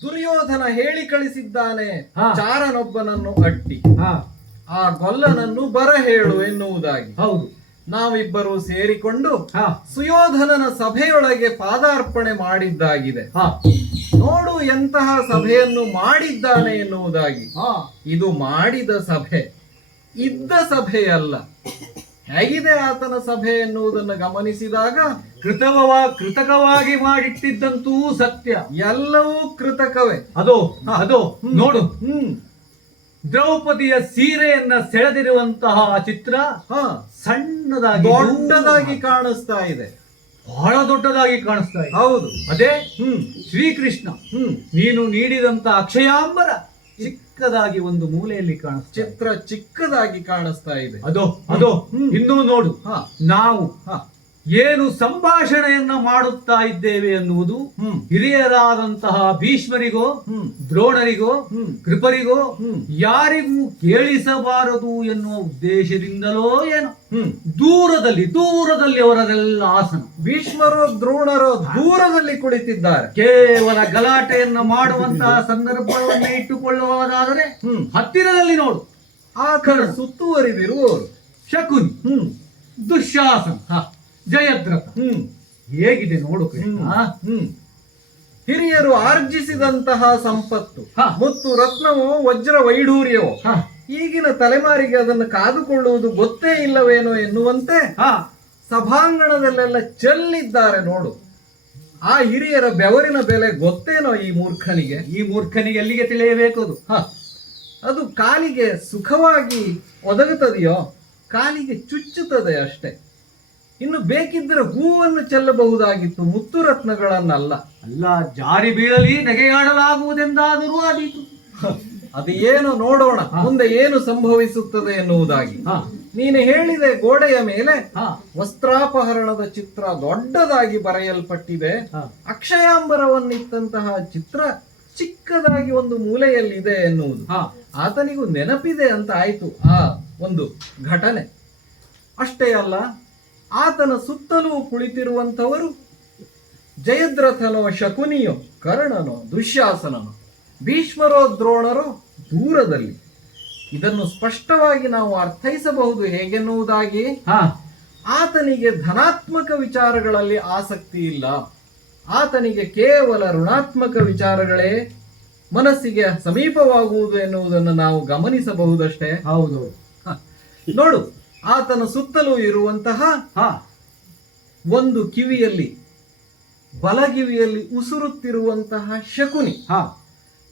ದುರ್ಯೋಧನ ಹೇಳಿ ಕಳಿಸಿದ್ದಾನೆ ಹಾ. ಚಾರನೊಬ್ಬನನ್ನು ಅಟ್ಟಿ ಹಾ ಆ ಗೊಲ್ಲನನ್ನು ಬರ ಹೇಳು ಎನ್ನುವುದಾಗಿ ಹೌದು. ನಾವಿಬ್ಬರು ಸೇರಿಕೊಂಡು ಹಾ ಸುಯೋಧನನ ಸಭೆಯೊಳಗೆ ಪಾದಾರ್ಪಣೆ ಮಾಡಿದ್ದಾಗಿದೆ. ಹಾ ನೋಡು ಎಂತಹ ಸಭೆಯನ್ನು ಮಾಡಿದ್ದಾನೆ ಎನ್ನುವುದಾಗಿ. ಹಾ ಇದು ಮಾಡಿದ ಸಭೆ, ಇದ್ದ ಸಭೆಯಲ್ಲ. ಹೇಗಿದೆ ಆತನ ಸಭೆ ಎನ್ನುವುದನ್ನು ಗಮನಿಸಿದಾಗ ಕೃತಕವಾಗಿ ಮಾಡಿಟ್ಟಿದ್ದಂತೂ ಸತ್ಯ. ಎಲ್ಲವೂ ಕೃತಕವೇ. ಅದು ಅದು ನೋಡು, ಹ್ಮ್ ದ್ರೌಪದಿಯ ಸೀರೆಯನ್ನ ಸೆಳೆದಿರುವಂತಹ ಚಿತ್ರ ಹ ಸಣ್ಣದಾಗಿ ದೊಡ್ಡದಾಗಿ ಕಾಣಿಸ್ತಾ ಇದೆ. ಬಹಳ ದೊಡ್ಡದಾಗಿ ಕಾಣಿಸ್ತಾ ಇದೆ. ಹೌದು. ಅದೇ ಹ್ಮ್ ಶ್ರೀಕೃಷ್ಣ ಹ್ಮ್ ನೀನು ನೀಡಿದಂತ ಅಕ್ಷಯಾಂಬರ ಚಿಕ್ಕದಾಗಿ ಒಂದು ಮೂಲೆಯಲ್ಲಿ ಕಾಣಿಸ್ತಾ ಇದೆ. ಚಿತ್ರ ಚಿಕ್ಕದಾಗಿ ಕಾಣಿಸ್ತಾ ಇದೆ. ಅದು ಅದು ಹ್ಮ್. ಇನ್ನೂ ನೋಡು, ಹ ನಾವು ಹ ಏನು ಸಂಭಾಷಣೆಯನ್ನ ಮಾಡುತ್ತಾ ಇದ್ದೇವೆ ಎನ್ನುವುದು ಹ್ಮ್ ಹಿರಿಯರಾದಂತಹ ಭೀಷ್ಮರಿಗೋ ಹ್ಮ್ ದ್ರೋಣರಿಗೋ ಹ್ಮ್ ಕೃಪರಿಗೋ ಹ್ಮ್ ಯಾರಿಗೂ ಕೇಳಿಸಬಾರದು ಎನ್ನುವ ಉದ್ದೇಶದಿಂದಲೋ ಏನೋ ಹ್ಮ್ ದೂರದಲ್ಲಿ ಅವರದೆಲ್ಲ ಆಸನ. ಭೀಷ್ಮರು ದ್ರೋಣರು ದೂರದಲ್ಲಿ ಕುಳಿತಿದ್ದಾರೆ. ಕೇವಲ ಗಲಾಟೆಯನ್ನ ಮಾಡುವಂತಹ ಸಂದರ್ಭವನ್ನೇ ಇಟ್ಟುಕೊಳ್ಳುವುದಾದರೆ ಹ್ಮ್ ಹತ್ತಿರದಲ್ಲಿ ನೋಡು, ಆತನ ಸುತ್ತುವರಿದಿರುವವರು. ಶಕುನಿ, ಹ್ಮ್ ದುಶ್ಯಾಸನ, ಜಯದ್ರಥ ಹ್ಮ್ ಹೇಗಿದೆ ನೋಡು ಕೃಷ್ಣ. ಹ್ಮ್ ಹಿರಿಯರು ಆರ್ಜಿಸಿದಂತಹ ಸಂಪತ್ತು, ಹ. ಮುತ್ತು ರತ್ನವೋ ವಜ್ರ ವೈಢೂರ್ಯವೋ ಹ, ಈಗಿನ ತಲೆಮಾರಿಗೆ ಅದನ್ನು ಕಾದುಕೊಳ್ಳುವುದು ಗೊತ್ತೇ ಇಲ್ಲವೇನೋ ಎನ್ನುವಂತೆ ಹ, ಸಭಾಂಗಣದಲ್ಲೆಲ್ಲ ಚೆಲ್ಲಿದ್ದಾರೆ ನೋಡು. ಆ ಹಿರಿಯರ ಬೆವರಿನ ಬೆಲೆ ಗೊತ್ತೇನೋ ಈ ಮೂರ್ಖನಿಗೆ. ಈ ಮೂರ್ಖನಿಗೆ ಎಲ್ಲಿಗೆ ತಿಳಿಯಬೇಕು ಅದು. ಹ, ಅದು ಕಾಲಿಗೆ ಸುಖವಾಗಿ ಒದಗುತ್ತದೆಯೋ, ಕಾಲಿಗೆ ಚುಚ್ಚುತ್ತದೆ ಅಷ್ಟೇ. ಇನ್ನು ಬೇಕಿದ್ದರೆ ಹೂವನ್ನು ಚೆಲ್ಲಬಹುದಾಗಿತ್ತು, ಮುತ್ತು ರತ್ನಗಳನ್ನಲ್ಲ. ಅಲ್ಲ, ಜಾರಿ ಬೀಳಲಿ ನೆಗೆಯಾಡಲಾಗುವುದೆಂದಾದರೂ ಆದೀತು. ಅದು ಏನು ನೋಡೋಣ, ಮುಂದೆ ಏನು ಸಂಭವಿಸುತ್ತದೆ ಎನ್ನುವುದಾಗಿ. ಹ, ನೀನು ಹೇಳಿದೆ ಗೋಡೆಯ ಮೇಲೆ ಹ, ವಸ್ತ್ರಾಪಹರಣದ ಚಿತ್ರ ದೊಡ್ಡದಾಗಿ ಬರೆಯಲ್ಪಟ್ಟಿದೆ. ಹ. ಅಕ್ಷಯಾಂಬರವನ್ನಿತ್ತಂತಹ ಚಿತ್ರ ಚಿಕ್ಕದಾಗಿ ಒಂದು ಮೂಲೆಯಲ್ಲಿದೆ ಎನ್ನುವುದು ಹ. ಆತನಿಗೂ ನೆನಪಿದೆ ಅಂತ ಆಯ್ತು ಆ ಒಂದು ಘಟನೆ. ಅಷ್ಟೇ ಅಲ್ಲ, ಆತನ ಸುತ್ತಲೂ ಕುಳಿತಿರುವಂಥವರು ಜಯದ್ರಥನೋ ಶಕುನಿಯೋ ಕರ್ಣನೋ ದುಶ್ಯಾಸನನೋ ಭೀಷ್ಮರೋ ದ್ರೋಣರೋ ದೂರದಲ್ಲಿ. ಇದನ್ನು ಸ್ಪಷ್ಟವಾಗಿ ನಾವು ಅರ್ಥೈಸಬಹುದು ಹೇಗೆನ್ನುವುದಾಗಿ. ಹ, ಆತನಿಗೆ ಧನಾತ್ಮಕ ವಿಚಾರಗಳಲ್ಲಿ ಆಸಕ್ತಿ ಇಲ್ಲ. ಆತನಿಗೆ ಕೇವಲ ಋಣಾತ್ಮಕ ವಿಚಾರಗಳೇ ಮನಸ್ಸಿಗೆ ಸಮೀಪವಾಗುವುದು ಎನ್ನುವುದನ್ನು ನಾವು ಗಮನಿಸಬಹುದಷ್ಟೇ. ಹೌದು. ನೋಡು, ಆತನ ಸುತ್ತಲೂ ಇರುವಂತಹ ಹ, ಒಂದು ಕಿವಿಯಲ್ಲಿ, ಬಲಗಿವಿಯಲ್ಲಿ ಉಸುರುತ್ತಿರುವಂತಹ ಶಕುನಿ, ಹ,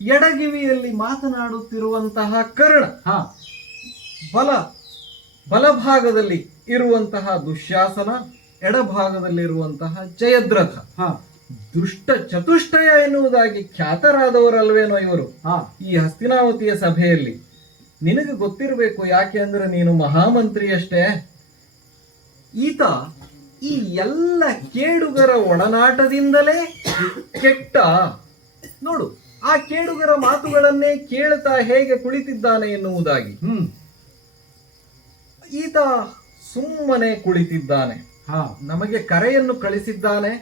ಎಡಗಿವಿಯಲ್ಲಿ ಮಾತನಾಡುತ್ತಿರುವಂತಹ ಕರ್ಣ, ಹ, ಬಲಭಾಗದಲ್ಲಿ ಇರುವಂತಹ ದುಶ್ಯಾಸನ, ಎಡಭಾಗದಲ್ಲಿರುವಂತಹ ಜಯದ್ರಥ. ಹ. ದುಷ್ಟ ಚತುಷ್ಟಯ ಎನ್ನುವುದಾಗಿ ಖ್ಯಾತರಾದವರಲ್ವೇನೋ ಇವರು ಹಾ ಈ ಹಸ್ತಿನಾವತಿಯ ಸಭೆಯಲ್ಲಿ. ನಿನಗೆ ಗೊತ್ತಿರಬೇಕು, ಯಾಕೆ ಅಂದ್ರೆ ನೀನು ಮಹಾಮಂತ್ರಿಯಷ್ಟೇ. ಈತ ಈ ಎಲ್ಲ ಕೇಡುಗರ ಒಡನಾಟದಿಂದಲೇ ಕೆಟ್ಟ. ನೋಡು, ಆ ಕೇಡುಗರ ಮಾತುಗಳನ್ನೇ ಕೇಳ್ತಾ ಹೇಗೆ ಕುಳಿತಿದ್ದಾನೆ ಎನ್ನುವುದಾಗಿ. ಈತ ಸುಮ್ಮನೆ ಕುಳಿತಿದ್ದಾನೆ. ಹಾ ನಮಗೆ ಕರೆಯನ್ನು ಕಳಿಸಿದ್ದಾನೆ.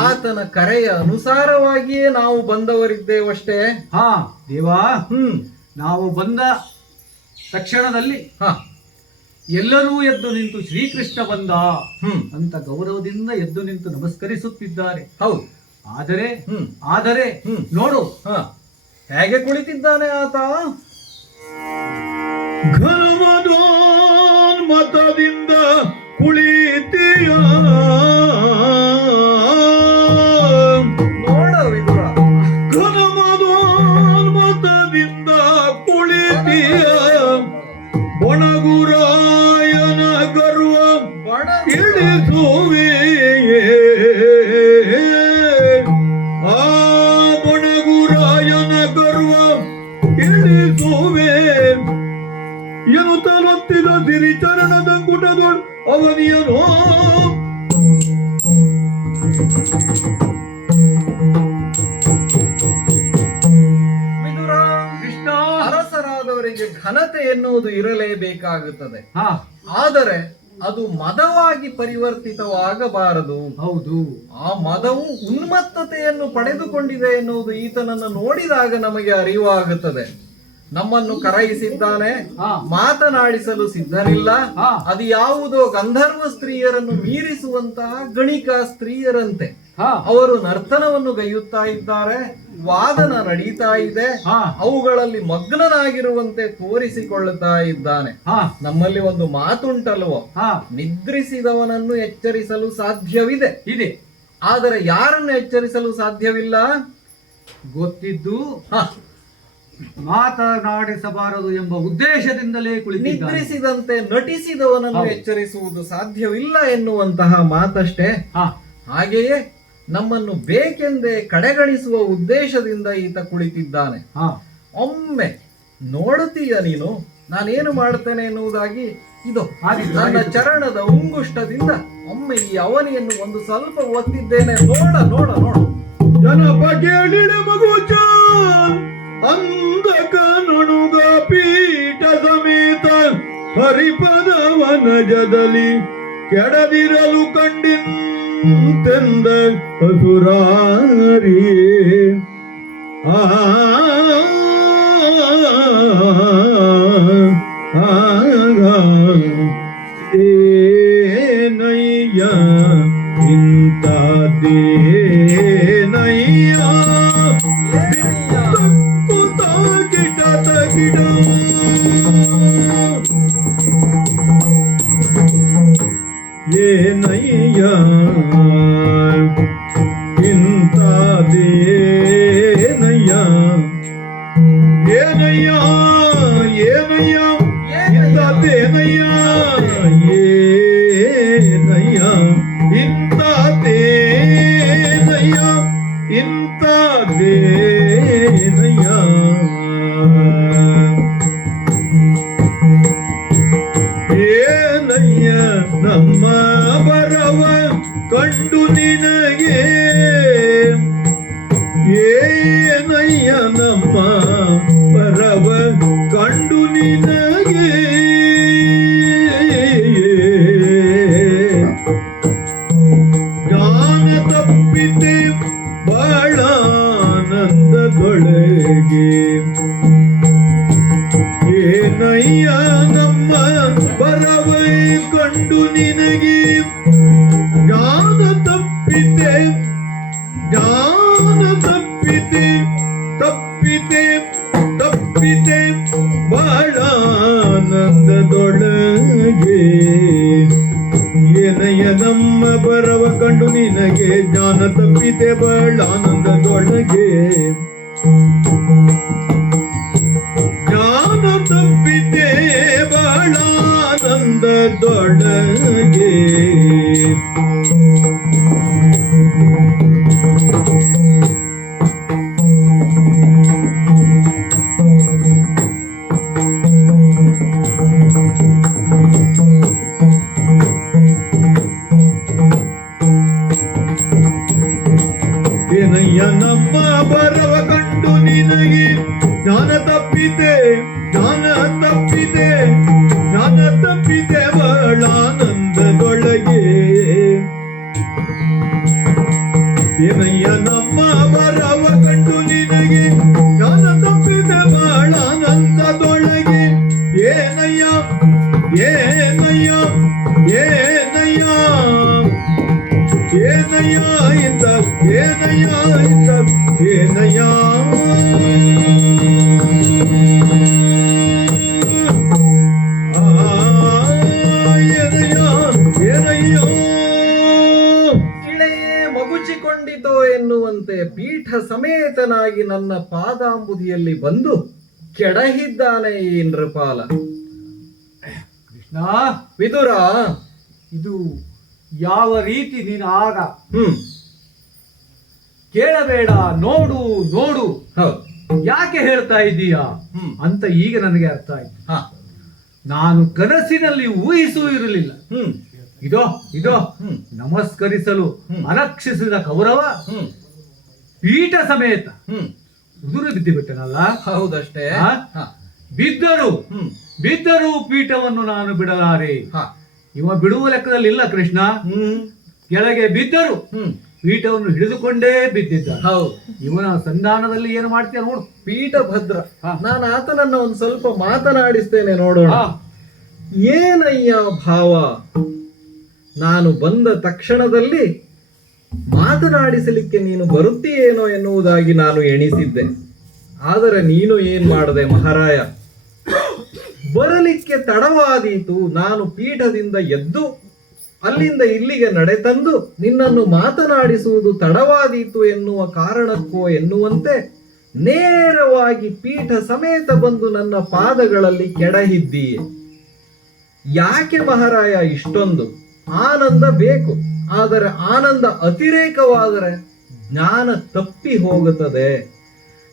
ಆತನ ಕರೆಯ ಅನುಸಾರವಾಗಿಯೇ ನಾವು ಬಂದವರಿದ್ದೇವಷ್ಟೇ. ಹಾ ದೇವಾ, ಹ್ಮ್ ನಾವು ಬಂದ ತಕ್ಷಣದಲ್ಲಿ ಹ ಎಲ್ಲರೂ ಎದ್ದು ನಿಂತು ಶ್ರೀಕೃಷ್ಣ ಬಂದ ಹ್ಮ್ ಅಂತ ಗೌರವದಿಂದ ಎದ್ದು ನಿಂತು ನಮಸ್ಕರಿಸುತ್ತಿದ್ದಾರೆ. ಹೌದು. ಆದರೆ ಹ್ಮ್ ಆದರೆ ಹ್ಮ್ ನೋಡು, ಹ ಹೇಗೆ ಕುಳಿತಿದ್ದಾನೆ ಆತ. ಘನಮದೋನ್ಮತದಿಂದ ಕುಳಿತಿಯ ನೋಡ ವಿದುರ, ಘನಮದೋನ್ಮತದಿಂದ ಕುಳಿತಿಯ ಬಣಗುರಾಯನ ಗರ್ವ ಬಣ ಇಳಿಸುವೆಯೇ. ಆ ಬಣಗುರಾಯನ ಗರ್ವ ಇಳಿಸುವೆ ಎನ್ನುತ್ತಲೊತ್ತಿದ ಸಿರಿಚರಣದ ಕುಟದೊಳ್ ಅವನಿಯನೋ ವಿದುರ, ಕೃಷ್ಣ. ಅರಸರಾದವರಿಗೆ ಘನತೆ ಎನ್ನುವುದು ಇರಲೇಬೇಕಾಗುತ್ತದೆ. ಹಾ ಆದರೆ ಅದು ಮದವಾಗಿ ಪರಿವರ್ತಿತವಾಗಬಾರದು. ಹೌದು. ಆ ಮದವು ಉನ್ಮತ್ತತೆಯನ್ನು ಪಡೆದುಕೊಂಡಿದೆ ಎನ್ನುವುದು ಈತನನ್ನು ನೋಡಿದಾಗ ನಮಗೆ ಅರಿವಾಗುತ್ತದೆ. ನಮ್ಮನ್ನು ಕರೆಯಿಸಿದ್ದಾನೆ, ಹಾ. ಮಾತನಾಡಿಸಲು ಸಿದ್ಧರಿಲ್ಲ. ಹಾ. ಅದು ಯಾವುದೋ ಗಂಧರ್ವ ಸ್ತ್ರೀಯರನ್ನು ಮೀರಿಸುವಂತಹ ಗಣಿಕ ಸ್ತ್ರೀಯರಂತೆ. ಹಾ ಅವರು ನರ್ತನವನ್ನು ಗೈಯುತ್ತಾ ಇದ್ದಾರೆ, ವಾದನ ನಡೀತಾ ಇದೆ, ಹಾ ಅವುಗಳಲ್ಲಿ ಮಗ್ನನಾಗಿರುವಂತೆ ತೋರಿಸಿಕೊಳ್ಳುತ್ತಾ ಇದ್ದಾನೆ. ಹಾ ನಮ್ಮಲ್ಲಿ ಒಂದು ಮಾತುಂಟಲ್ವೋ, ಹಾ ನಿದ್ರಿಸಿದವನನ್ನು ಎಚ್ಚರಿಸಲು ಸಾಧ್ಯವಿದೆ, ಇದೆ. ಆದರೆ ಯಾರನ್ನು ಎಚ್ಚರಿಸಲು ಸಾಧ್ಯವಿಲ್ಲ. ಗೊತ್ತಿದ್ದು ಹ, ಮಾತನಾಡಿಸಬಾರದು ಎಂಬ ಉದ್ದೇಶದಿಂದಲೇ ಕುಳಿತಿದ್ದಾನೆ. ನಿದ್ರಿಸಿದಂತೆ ನಟಿಸಿದವನನ್ನು ಹೌದು. ಎಚ್ಚರಿಸುವುದು ಸಾಧ್ಯವಿಲ್ಲ ಎನ್ನುವಂತಹ ಮಾತಷ್ಟೇ. ಹಾ ಹಾಗೆಯೇ ನಮ್ಮನ್ನು ಬೇಕೆಂದೇ ಕಡೆಗಣಿಸುವ ಉದ್ದೇಶದಿಂದ ಈತ ಕುಳಿತಿದ್ದಾನೆ. ಹಾ ಒಮ್ಮೆ ನೋಡುತ್ತೀಯ ನೀನು ನಾನೇನು ಮಾಡ್ತೇನೆ ಎನ್ನುವುದಾಗಿ. ಇದು ಆದೀತು, ನನ್ನ ಆದೀತು. ಚರಣದ ಉಂಗುಷ್ಟದಿಂದ ಒಮ್ಮೆ ಈ ಅವನಿಯನ್ನು ಒಂದು ಸ್ವಲ್ಪ ಒತ್ತಿದ್ದೇನೆ. ನೋಡ ನೋಡ ನೋಡ. ಜನಪ ಕೇಳಿಡ ಮಗುಚಾನ್ ಅಂದಕ ನೊಣುಗ ಪೀಠ ಸಮೇತ ಹರಿಪದವನಜದಲ್ಲಿ ಕೆಡದಿರಲು ಕಂಡಿಂತೆಂದ ಹಸುರಾರಿ. ಆ ಏನಯ್ಯ ಇಂಥದ್ದೇನಯ್ಯ ತಕ್ಕುತ ಗಿಡ ತಗಿಡ ಏನಯ್ಯ ಇಂಥದ್ದೇನಯ್ಯ ಏನಯ್ಯ ಏನಯ್ಯ ಇಂಥದ್ದೇನಯ್ಯ ಏನಯ್ಯ ಇಂಥದ್ದೇನಯ್ಯ ಇಂಥದ್ದೇನಯ್ಯ ಏನಯ್ಯ ನಮ್ಮ ಬರವ ಕಂಡು ನಿನಗೆ ಏನಯ್ಯ ನಮ್ಮ ಬರವ ಕಂಡು ನಿನಗೆ ಜ್ಞಾನ ತಪ್ಪಿತೆ ಬಾಳಾನಂದದೊಳಗೆ ಏನಯ್ಯ ನಮ್ಮ ಬರವ ಕಂಡು ನಿನಗೆ ಜ್ಞಾನ ತಪ್ಪಿತೆ ಜ್ಞಾನ ತಪ್ಪಿತೆ ತಪ್ಪಿತೆ ತಪ್ಪಿತೆ ಬಾಳಾನಂದದೊಳಗೆ ಏನಯ್ಯ ನಮ್ಮ ಬರವ ಕಂಡು ನಿನಗೆ ಜ್ಞಾನ ತಪ್ಪಿತೆ ಬಾಳಾನಂದದೊಳಗೆ ಜ್ಞಾನ ತಪ್ಪಿತೆ ಬಾಳಾನಂದದೊಳಗೆ ಬರವ ಕಂಡು ನಿನಗೆ ಜ್ಞಾನ ತಪ್ಪಿದೆ ಬಹಳಾನಂದದೊಳಗೆ ಏನಯ್ಯ ನಮ್ಮ ಬರವ ಕಂಡು ನಿನಗೆ ಜ್ಞಾನ ತಪ್ಪಿದೆ ಬಹಳಾನಂದದೊಳಗೆ ಏನಯ್ಯ ಏನಯ್ಯ ಏನಯ್ಯ ಏನಯ್ಯ ಇಂದ ಏನಯ್ಯ ಇಂದ ಏನಯ್ಯ ಇಳೆಯೇ ಮಗುಚಿಕೊಂಡಿತೋ ಎನ್ನುವಂತೆ ಪೀಠ ಸಮೇತನಾಗಿ ನನ್ನ ಪಾದಾಂಬುದಿಯಲ್ಲಿ ಬಂದು ಕೆಡಹಿದ್ದಾನೆ ಈ ನೃಪಾಲ. ಕೃಷ್ಣ, ವಿದುರ, ಇದು ಯಾವ ರೀತಿ ನೀನು ಆಗ ಹ್ಮ್ ಕೇಳಬೇಡ, ನೋಡು ನೋಡು ಹೌದು, ಯಾಕೆ ಹೇಳ್ತಾ ಇದ್ದೀಯಾ ಹ್ಮ್. ಅಂತ ಈಗ ನನಗೆ ಅರ್ಥ ಆಯ್ತು. ಹ, ನಾನು ಕನಸಿನಲ್ಲಿ ಊಹಿಸೂ ಇರಲಿಲ್ಲ. ಹ್ಮ್ ಇದೋ ಇದೋ ಹ್ಮ್. ನಮಸ್ಕರಿಸಲು ಹ್ಮ್. ಅರಕ್ಷಿಸಿದ ಕೌರವ ಹ್ಮ್ ಪೀಠ ಸಮೇತ ಹ್ಮ್ ಉದುರು ಬಿದ್ದು ಬಿಟ್ಟನಲ್ಲ. ಹೌದಷ್ಟೇ. ಹ? ಹ, ಬಿದ್ದರು ಹ್ಮ್ ಬಿದ್ದರೂ ಪೀಠವನ್ನು ನಾನು ಬಿಡಲಾರೆ. ಹ, ಇವ ಬಿಡುವ ಲೆಕ್ಕದಲ್ಲಿ ಇಲ್ಲ ಕೃಷ್ಣ. ಹ್ಮ್ ಕೆಳಗೆ ಬಿದ್ದರು ಹ್ಮ್ ಪೀಠವನ್ನು ಹಿಡಿದುಕೊಂಡೇ ಬಿದ್ದಿದ್ದ. ಹೌದು. ಇವನ ಸಂಧಾನದಲ್ಲಿ ಏನು ಮಾಡ್ತೀಯ ನೋಡು. ಪೀಠ ಭದ್ರ. ಹ. ನಾನು ಆತನನ್ನ ಒಂದು ಸ್ವಲ್ಪ ಮಾತನಾಡಿಸ್ತೇನೆ, ನೋಡೋಣ. ಹಾ. ಏನಯ್ಯ ಭಾವ, ನಾನು ಬಂದ ತಕ್ಷಣದಲ್ಲಿ ಮಾತನಾಡಿಸಲಿಕ್ಕೆ ನೀನು ಬರುತ್ತೀಯೇನೋ ಎನ್ನುವುದಾಗಿ ನಾನು ಎಣಿಸಿದ್ದೆ. ಆದರೆ ನೀನು ಏನ್ ಮಾಡಿದೆ ಮಹಾರಾಯ, ಬರಲಿಕ್ಕೆ ತಡವಾದೀತು. ನಾನು ಪೀಠದಿಂದ ಎದ್ದು ಅಲ್ಲಿಂದ ಇಲ್ಲಿಗೆ ನಡೆತಂದು ನಿನ್ನನ್ನು ಮಾತನಾಡಿಸುವುದು ತಡವಾದೀತು ಎನ್ನುವ ಕಾರಣಕ್ಕೋ ಎನ್ನುವಂತೆ ನೇರವಾಗಿ ಪೀಠ ಸಮೇತ ಬಂದು ನನ್ನ ಪಾದಗಳಲ್ಲಿ ಕೆಡಹಿದ್ದೀಯೆ. ಯಾಕೆ ಮಹಾರಾಯ ಇಷ್ಟೊಂದು ಆನಂದ ಬೇಕು? ಆದರೆ ಆನಂದ ಅತಿರೇಕವಾದರೆ ಜ್ಞಾನ ತಪ್ಪಿ ಹೋಗುತ್ತದೆ.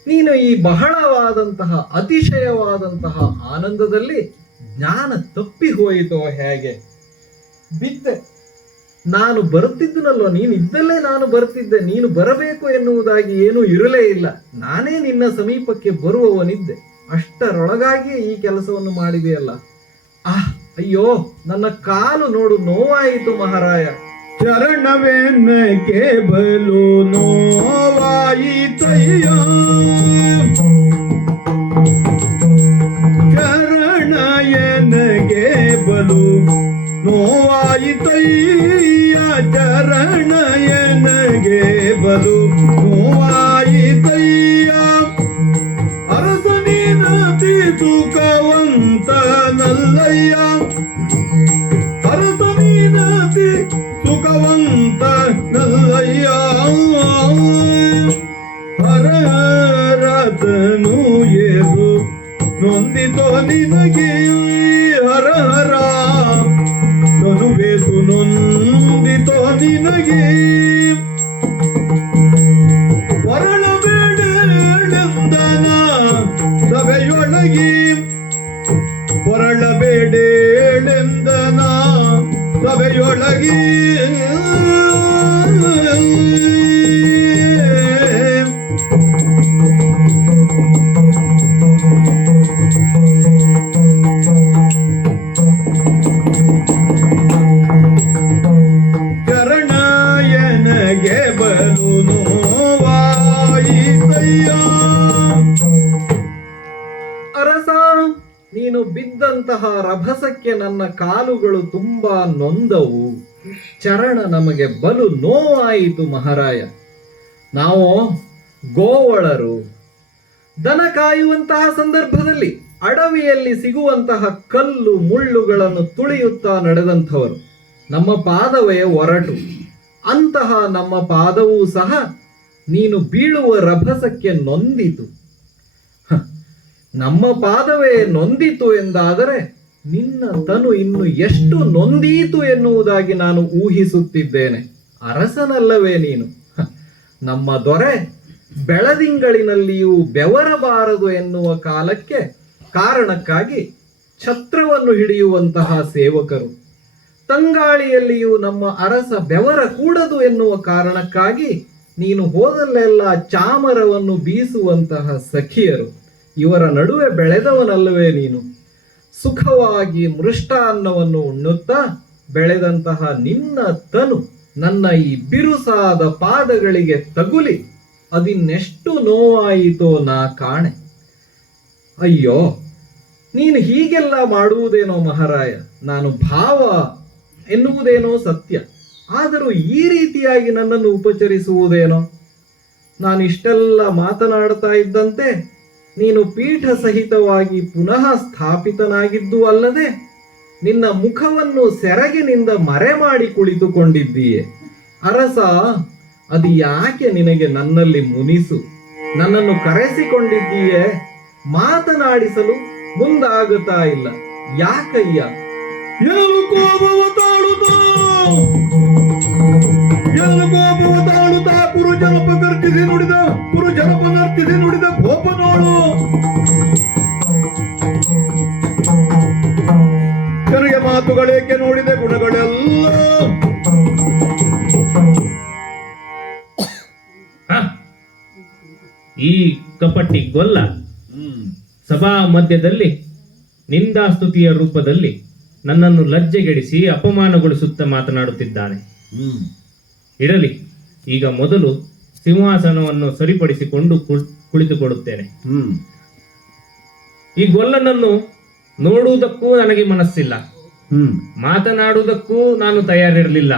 ನೀನು ಈ ಬಹಳವಾದಂತಹ ಅತಿಶಯವಾದಂತಹ ಆನಂದದಲ್ಲಿ ಜ್ಞಾನ ತಪ್ಪಿ ಹೋಯಿತೋ ಹೇಗೆ? ಬಿದ್ದೆ. ನಾನು ಬರುತ್ತಿದ್ದನಲ್ಲೋ, ನೀನು ಇದ್ದಲ್ಲೇ ನಾನು ಬರ್ತಿದ್ದೆ. ನೀನು ಬರಬೇಕು ಎನ್ನುವುದಾಗಿ ಏನೂ ಇರಲೇ ಇಲ್ಲ. ನಾನೇ ನಿನ್ನ ಸಮೀಪಕ್ಕೆ ಬರುವವನಿದ್ದೆ. ಅಷ್ಟರೊಳಗಾಗಿಯೇ ಈ ಕೆಲಸವನ್ನು ಮಾಡಿದೆಯಲ್ಲ. ಅಯ್ಯೋ, ನನ್ನ ಕಾಲು ನೋಡು, ನೋವಾಯಿತು ಮಹಾರಾಯ. ಚರಣವೆನ್ನಕ್ಕೆ ಬಲು ನೋವಾಯಿತಯ್ಯ, ಚರಣಯನಗೆ ಬಲು ನೋವಾಯಿತಯ್ಯ, ಚರಣಯನಗೆ ಬಲು ನೋವಾಯಿತಯ್ಯ. ಅರಸನಿನತಿ ಸುಖವಂತ ನಲ್ಲಯ್ಯ, ಅರಸನಿನತಿ ಸುಖವಂತ ನಲ್ಲಯ್ಯ. ಹರರತನು ಏಸು ನೊಂದಿತೋ ನಿನಗೆ, ಹರ ಹರ ತನುವೇಸು ನೊಂದಿತೋ ನಿನಗೆ. ಹೊರಳಬೇಡೆಂದನ ಸಭೆಯೊಳಗಿ, ಹೊರಳಬೇಡೆಂದನ ಸಭೆಯೊಳಗಿ. ಚರಣಯನಗೆ ಬಲು ನೋವಾಯಿತಯ್ಯ. ಅರಸ, ನೀನು ಬಿದ್ದಂತಹ ರಭಸಕ್ಕೆ ನನ್ನ ಕಾಲುಗಳು ತುಂಬಾ ನೊಂದವು. ಚರಣ ನಮಗೆ ಬಲು ನೋವಾಯಿತು ಮಹಾರಾಯ. ನಾವು ಗೋವಳರು. ದನ ಕಾಯುವಂತಹ ಸಂದರ್ಭದಲ್ಲಿ ಅಡವಿಯಲ್ಲಿ ಸಿಗುವಂತಹ ಕಲ್ಲು ಮುಳ್ಳುಗಳನ್ನು ತುಳಿಯುತ್ತಾ ನಡೆದಂಥವರು. ನಮ್ಮ ಪಾದವೇ ಒರಟು. ಅಂತಹ ನಮ್ಮ ಪಾದವೂ ಸಹ ನೀನು ಬೀಳುವ ರಭಸಕ್ಕೆ ನೊಂದಿತು. ನಮ್ಮ ಪಾದವೇ ನೊಂದಿತು ಎಂದಾದರೆ ನಿನ್ನ ತನು ಇನ್ನು ಎಷ್ಟು ನೊಂದೀತು ಎನ್ನುವುದಾಗಿ ನಾನು ಊಹಿಸುತ್ತಿದ್ದೇನೆ. ಅರಸನಲ್ಲವೇ ನೀನು? ನಮ್ಮ ದೊರೆ ಬೆಳದಿಂಗಳಿನಲ್ಲಿಯೂ ಬೆವರಬಾರದು ಎನ್ನುವ ಕಾರಣಕ್ಕಾಗಿ ಛತ್ರವನ್ನು ಹಿಡಿಯುವಂತಹ ಸೇವಕರು. ತಂಗಾಳಿಯಲ್ಲಿಯೂ ನಮ್ಮ ಅರಸ ಬೆವರ ಕೂಡದು ಎನ್ನುವ ಕಾರಣಕ್ಕಾಗಿ ನೀನು ಹೋದಲ್ಲೆಲ್ಲ ಚಾಮರವನ್ನು ಬೀಸುವಂತಹ ಸಖಿಯರು, ಇವರ ನಡುವೆ ಬೆಳೆದವನಲ್ಲವೇ ನೀನು? ಸುಖವಾಗಿ ಮೃಷ್ಟಾನ್ನವನ್ನು ಉಣ್ಣುತ್ತಾ ಬೆಳೆದಂತಹ ನಿನ್ನ ತನು ನನ್ನ ಈ ಬಿರುಸಾದ ಪಾದಗಳಿಗೆ ತಗುಲಿ ಅದಿನ್ನೆಷ್ಟು ನೋವಾಯಿತೋ ನಾ ಕಾಣೆ. ಅಯ್ಯೋ, ನೀನು ಹೀಗೆಲ್ಲ ಮಾಡುವುದೇನೋ ಮಹಾರಾಯ. ನಾನು ಭಾವ ಎನ್ನುವುದೇನೋ ಸತ್ಯ, ಆದರೂ ಈ ರೀತಿಯಾಗಿ ನನ್ನನ್ನು ಉಪಚರಿಸುವುದೇನೋ? ನಾನು ಇಷ್ಟೆಲ್ಲ ಮಾತನಾಡ್ತಾ ಇದ್ದಂತೆ ನೀನು ಪೀಠ ಸಹಿತವಾಗಿ ಪುನಃ ಸ್ಥಾಪಿತನಾಗಿದ್ದು ಅಲ್ಲದೆ ನಿನ್ನ ಮುಖವನ್ನು ಸೆರಗಿನಿಂದ ಮರೆ ಮಾಡಿ ಕುಳಿತುಕೊಂಡಿದ್ದೀಯೆ. ಅರಸ, ಅದು ಯಾಕೆ ನಿನಗೆ ನನ್ನಲ್ಲಿ ಮುನಿಸು? ನನ್ನನ್ನು ಕರೆಸಿಕೊಂಡಿದ್ದೀಯೆ, ಮಾತನಾಡಿಸಲು ಮುಂದಾಗುತ್ತಾ ಇಲ್ಲ. ಯಾಕಯ್ಯ? ಎಲ್ಲೂ ಕೋಪವ ತಾಳುತ್ತಾ ಪುರುಜನಪ ಗರ್ಜಿಸಿ ನುಡಿದ ಕೋಪ ನೋಡು. ನನಗೆ ಮಾತುಗಳೇಕೆ ನೋಡಿದ ಗುಣಗಳೆಲ್ಲ ಈ ಕಪಟಿ ಗೊಲ್ಲ ಸಭಾ ಮಧ್ಯದಲ್ಲಿ ನಿಂದಾಸ್ತುತಿಯ ರೂಪದಲ್ಲಿ ನನ್ನನ್ನು ಲಜ್ಜೆಗೆಡಿಸಿ ಅಪಮಾನಗೊಳಿಸುತ್ತ ಮಾತನಾಡುತ್ತಿದ್ದಾನೆ. ಇರಲಿ, ಈಗ ಮೊದಲು ಸಿಂಹಾಸನವನ್ನು ಸರಿಪಡಿಸಿಕೊಂಡು ಕುಳಿತುಕೊಡುತ್ತೇನೆ. ಈ ಗೊಲ್ಲನನ್ನು ನೋಡುವುದಕ್ಕೂ ನನಗೆ ಮನಸ್ಸಿಲ್ಲ, ಮಾತನಾಡುವುದಕ್ಕೂ ನಾನು ತಯಾರಿರಲಿಲ್ಲ.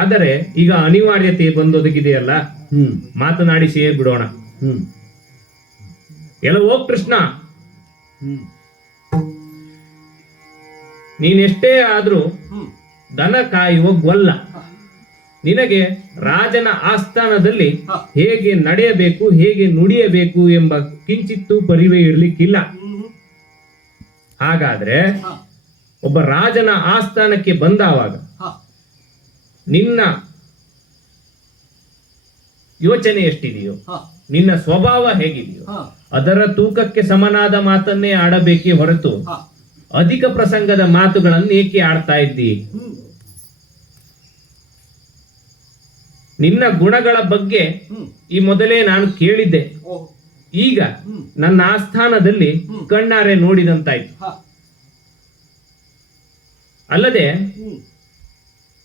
ಆದರೆ ಈಗ ಅನಿವಾರ್ಯತೆ ಬಂದೊದಗಿದೆಯಲ್ಲ, ಮಾತನಾಡಿಸಿಯೇ ಬಿಡೋಣ. ಎಲ್ಲವೋ ಕೃಷ್ಣ, ನೀನೆಷ್ಟೇ ಆದ್ರೂ ದನ ಕಾಯುವ ಗೊಲ್ಲ. ನಿನಗೆ ರಾಜನ ಆಸ್ಥಾನದಲ್ಲಿ ಹೇಗೆ ನಡೆಯಬೇಕು, ಹೇಗೆ ನುಡಿಯಬೇಕು ಎಂಬ ಕಿಂಚಿತ್ತೂ ಪರಿವೇ ಇರಲಿಕ್ಕಿಲ್ಲ. ಹಾಗಾದ್ರೆ ಒಬ್ಬ ರಾಜನ ಆಸ್ಥಾನಕ್ಕೆ ಬಂದಾವಾಗ ನಿನ್ನ ಯೋಚನೆ ಎಷ್ಟಿದೆಯೋ, ನಿನ್ನ ಸ್ವಭಾವ ಹೇಗಿದೆಯೋ ಅದರ ತೂಕಕ್ಕೆ ಸಮನಾದ ಮಾತನ್ನೇ ಆಡಬೇಕೇ ಹೊರತು ಅಧಿಕ ಪ್ರಸಂಗದ ಮಾತುಗಳನ್ನು ಏಕೆ ಆಡ್ತಾ ಇದ್ದೀ? ನಿನ್ನ ಗುಣಗಳ ಬಗ್ಗೆ ಈ ಮೊದಲೇ ನಾನು ಕೇಳಿದ್ದೆ. ಈಗ ನನ್ನ ಆಸ್ಥಾನದಲ್ಲಿ ಕಣ್ಣಾರೆ ನೋಡಿದಂತಾಯ್ತು. ಅಲ್ಲದೆ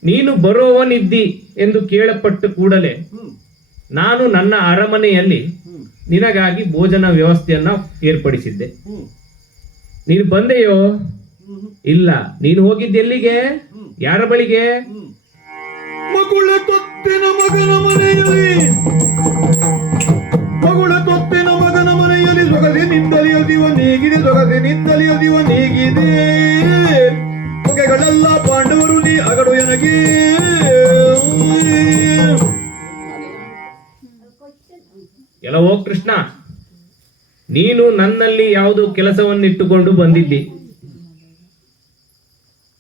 ನೀನು ಬರುವವನಿದ್ದಿ ಎಂದು ಕೇಳಪಟ್ಟ ಕೂಡಲೇ ನಾನು ನನ್ನ ಅರಮನೆಯಲ್ಲಿ ನಿನಗಾಗಿ ಭೋಜನ ವ್ಯವಸ್ಥೆಯನ್ನ ಏರ್ಪಡಿಸಿದ್ದೆ. ನೀನು ಬಂದೆಯೋ? ಇಲ್ಲ. ನೀನು ಹೋಗಿದ್ದೆ ಎಲ್ಲಿಗೆ? ಯಾರ ಬಳಿಗೆ? ಮಗುಳ ತೊತ್ತಿನ ಮಗನ ಮನೆಯಲ್ಲಿ ಸೊಗಸಿನಿಂದಲಿಯ ದಿವ ನೀಗಿದೆ ಹೊಗೆಗಳೆಲ್ಲ ಪಾಂಡವರು ನೀ ಅಗಡು ಎನಗೆ. ಎಲ್ಲವೋ ಕೃಷ್ಣ, ನೀನು ನನ್ನಲ್ಲಿ ಯಾವುದೋ ಕೆಲಸವನ್ನಿಟ್ಟುಕೊಂಡು ಬಂದಿದ್ದಿ.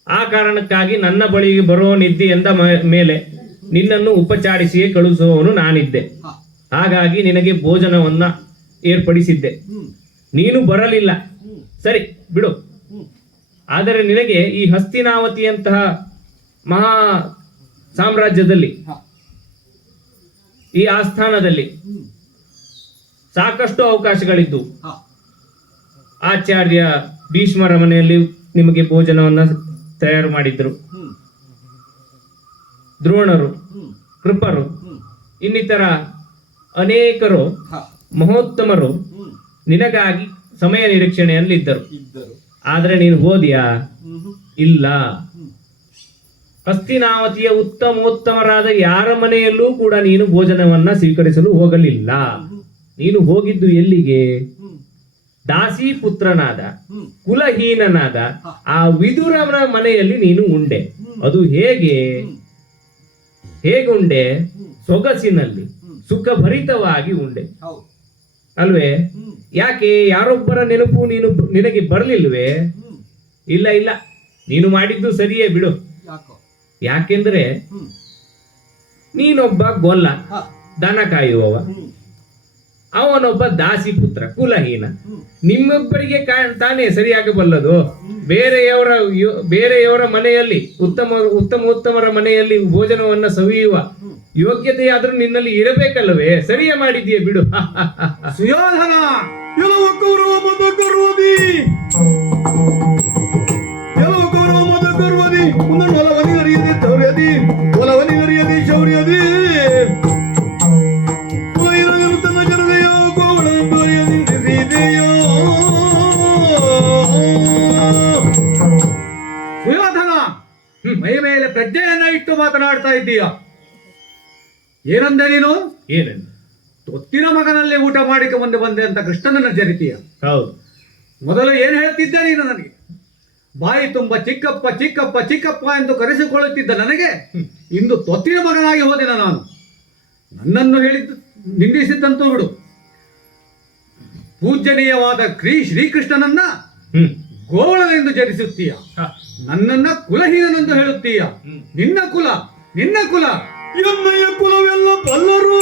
ಆ ಕಾರಣಕ್ಕಾಗಿ ನನ್ನ ಬಳಿಗೆ ಬರುವವನಿದ್ದಿ ಎಂದ ಮೇಲೆ ನಿನ್ನನ್ನು ಉಪಚಾರಿಸಿಯೇ ಕಳುಹಿಸುವವನು ನಾನಿದ್ದೆ. ಹಾಗಾಗಿ ನಿನಗೆ ಭೋಜನವನ್ನ ಏರ್ಪಡಿಸಿದ್ದೆ. ನೀನು ಬರಲಿಲ್ಲ, ಸರಿ ಬಿಡು. ಆದರೆ ನಿನಗೆ ಈ ಹಸ್ತಿನಾವತಿಯಂತಹ ಮಹಾ ಸಾಮ್ರಾಜ್ಯದಲ್ಲಿ, ಈ ಆಸ್ಥಾನದಲ್ಲಿ ಸಾಕಷ್ಟು ಅವಕಾಶಗಳಿದ್ದು, ಆಚಾರ್ಯ ಭೀಷ್ಮರ ಮನೆಯಲ್ಲಿ ನಿಮಗೆ ಭೋಜನವನ್ನ ತಯಾರು ಮಾಡಿದ್ರು. ದ್ರೋಣರು, ಕೃಪರು, ಇನ್ನಿತರ ಅನೇಕರು ಮಹೋತ್ತಮರು ನಿನಗಾಗಿ ಸಮಯ ನಿರೀಕ್ಷಣೆಯಲ್ಲಿದ್ದರು. ಆದರೆ ನೀನು ಹೋದಿಯಾ? ಇಲ್ಲ. ಹಸ್ತಿನಾವತಿಯ ಉತ್ತಮೋತ್ತಮರಾದ ಯಾರ ಮನೆಯಲ್ಲೂ ಕೂಡ ನೀನು ಭೋಜನವನ್ನ ಸ್ವೀಕರಿಸಲು ಹೋಗಲಿಲ್ಲ. ನೀನು ಹೋಗಿದ್ದು ಎಲ್ಲಿಗೆ? ದಾಸಿ ಪುತ್ರನಾದ, ಕುಲಹೀನನಾದ ಆ ವಿದುರನ ಮನೆಯಲ್ಲಿ ನೀನು ಉಂಡೆ. ಅದು ಹೇಗುಂಡೆ? ಸೊಗಸಿನಲ್ಲಿ ಸುಖಭರಿತವಾಗಿ ಉಂಡೆ ಅಲ್ವೇ? ಯಾಕೆ? ಯಾರೊಬ್ಬರ ನೆನಪು ನಿನಗೆ ಬರಲಿಲ್ವೇ? ಇಲ್ಲ ಇಲ್ಲ, ನೀನು ಮಾಡಿದ್ದು ಸರಿಯೇ ಬಿಡು. ಯಾಕೆಂದ್ರೆ ನೀನೊಬ್ಬ ಗೊಲ್ಲ, ದನ ಕಾಯುವವ. ಅವನೊಬ್ಬ ದಾಸಿ ಪುತ್ರ ಕುಲಹೀನ. ನಿಮ್ಮಿಬ್ಬರಿಗೆ ತಾನೇ ಸರಿಯಾಗಬಲ್ಲದು. ಬೇರೆಯವರ ಮನೆಯಲ್ಲಿ ಉತ್ತಮರ ಮನೆಯಲ್ಲಿ ಭೋಜನವನ್ನ ಸವಿಯುವ ಯೋಗ್ಯತೆಯಾದ್ರೂ ನಿನ್ನಲ್ಲಿ ಇರಬೇಕಲ್ಲವೇ? ಸರಿಯ ಮಾಡಿದೀಯ ಬಿಡು. ಸುಯೋಧನ, ಎಲ್ಲವ ಕೌರವ ಮತ ಕರುವದಿ, ಎಲ್ಲವ ಕೌರವ ಮತ ಕರುವದಿ, ಒಂದನ್ನು ಒಲವನಿಗರಿಯದಿ ಶೌರ್ಯದಿ, ಒಲವನಿಗರಿಯದಿ ಶೌರ್ಯದಿ, ಕುಲಯಿರಗಲು ತನ್ನ ಜನತೆಯ ಗೋವಳಂಬರಿಯ ನಿಂದಿಸಿದೆಯ. ಸುಯೋಧನ, ಮೈ ಮೇಲೆ ಪ್ರಜ್ಞೆಯನ್ನ ಇಟ್ಟು ಮಾತನಾಡ್ತಾ ಇದ್ದೀಯ. ಏನಂದೆ ನೀನು? ಏನೆಂದು? ತೊತ್ತಿನ ಮಗನಲ್ಲಿ ಊಟ ಮಾಡಿಕ ಬಂದೆ ಅಂತ ಕೃಷ್ಣನನ್ನ ಜರಿತೀಯ. ಹೌದು. ಮೊದಲು ಏನು ಹೇಳ್ತಿದ್ದೆ ನೀನು ನನಗೆ? ಬಾಯಿ ತುಂಬ ಚಿಕ್ಕಪ್ಪ ಚಿಕ್ಕಪ್ಪ ಚಿಕ್ಕಪ್ಪ ಎಂದು ಕರೆಸಿಕೊಳ್ಳುತ್ತಿದ್ದ ನನಗೆ ಇಂದು ತೊತ್ತಿನ ಮಗನಾಗಿ ಹೋದಿನ ನಾನು. ನನ್ನನ್ನು ನಿಂದಿಸಿದ್ದಂತೂ ಬಿಡು. ಪೂಜನೀಯವಾದ ಶ್ರೀಕೃಷ್ಣನನ್ನ ಗೋವಳನೆಂದು ಜರಿಸುತ್ತೀಯ, ನನ್ನನ್ನ ಕುಲಹೀನನೆಂದು ಹೇಳುತ್ತೀಯ. ನಿನ್ನ ಕುಲ ಎನ್ನಯ್ಯ ಕುಲವೆಲ್ಲ ಬಲ್ಲರು,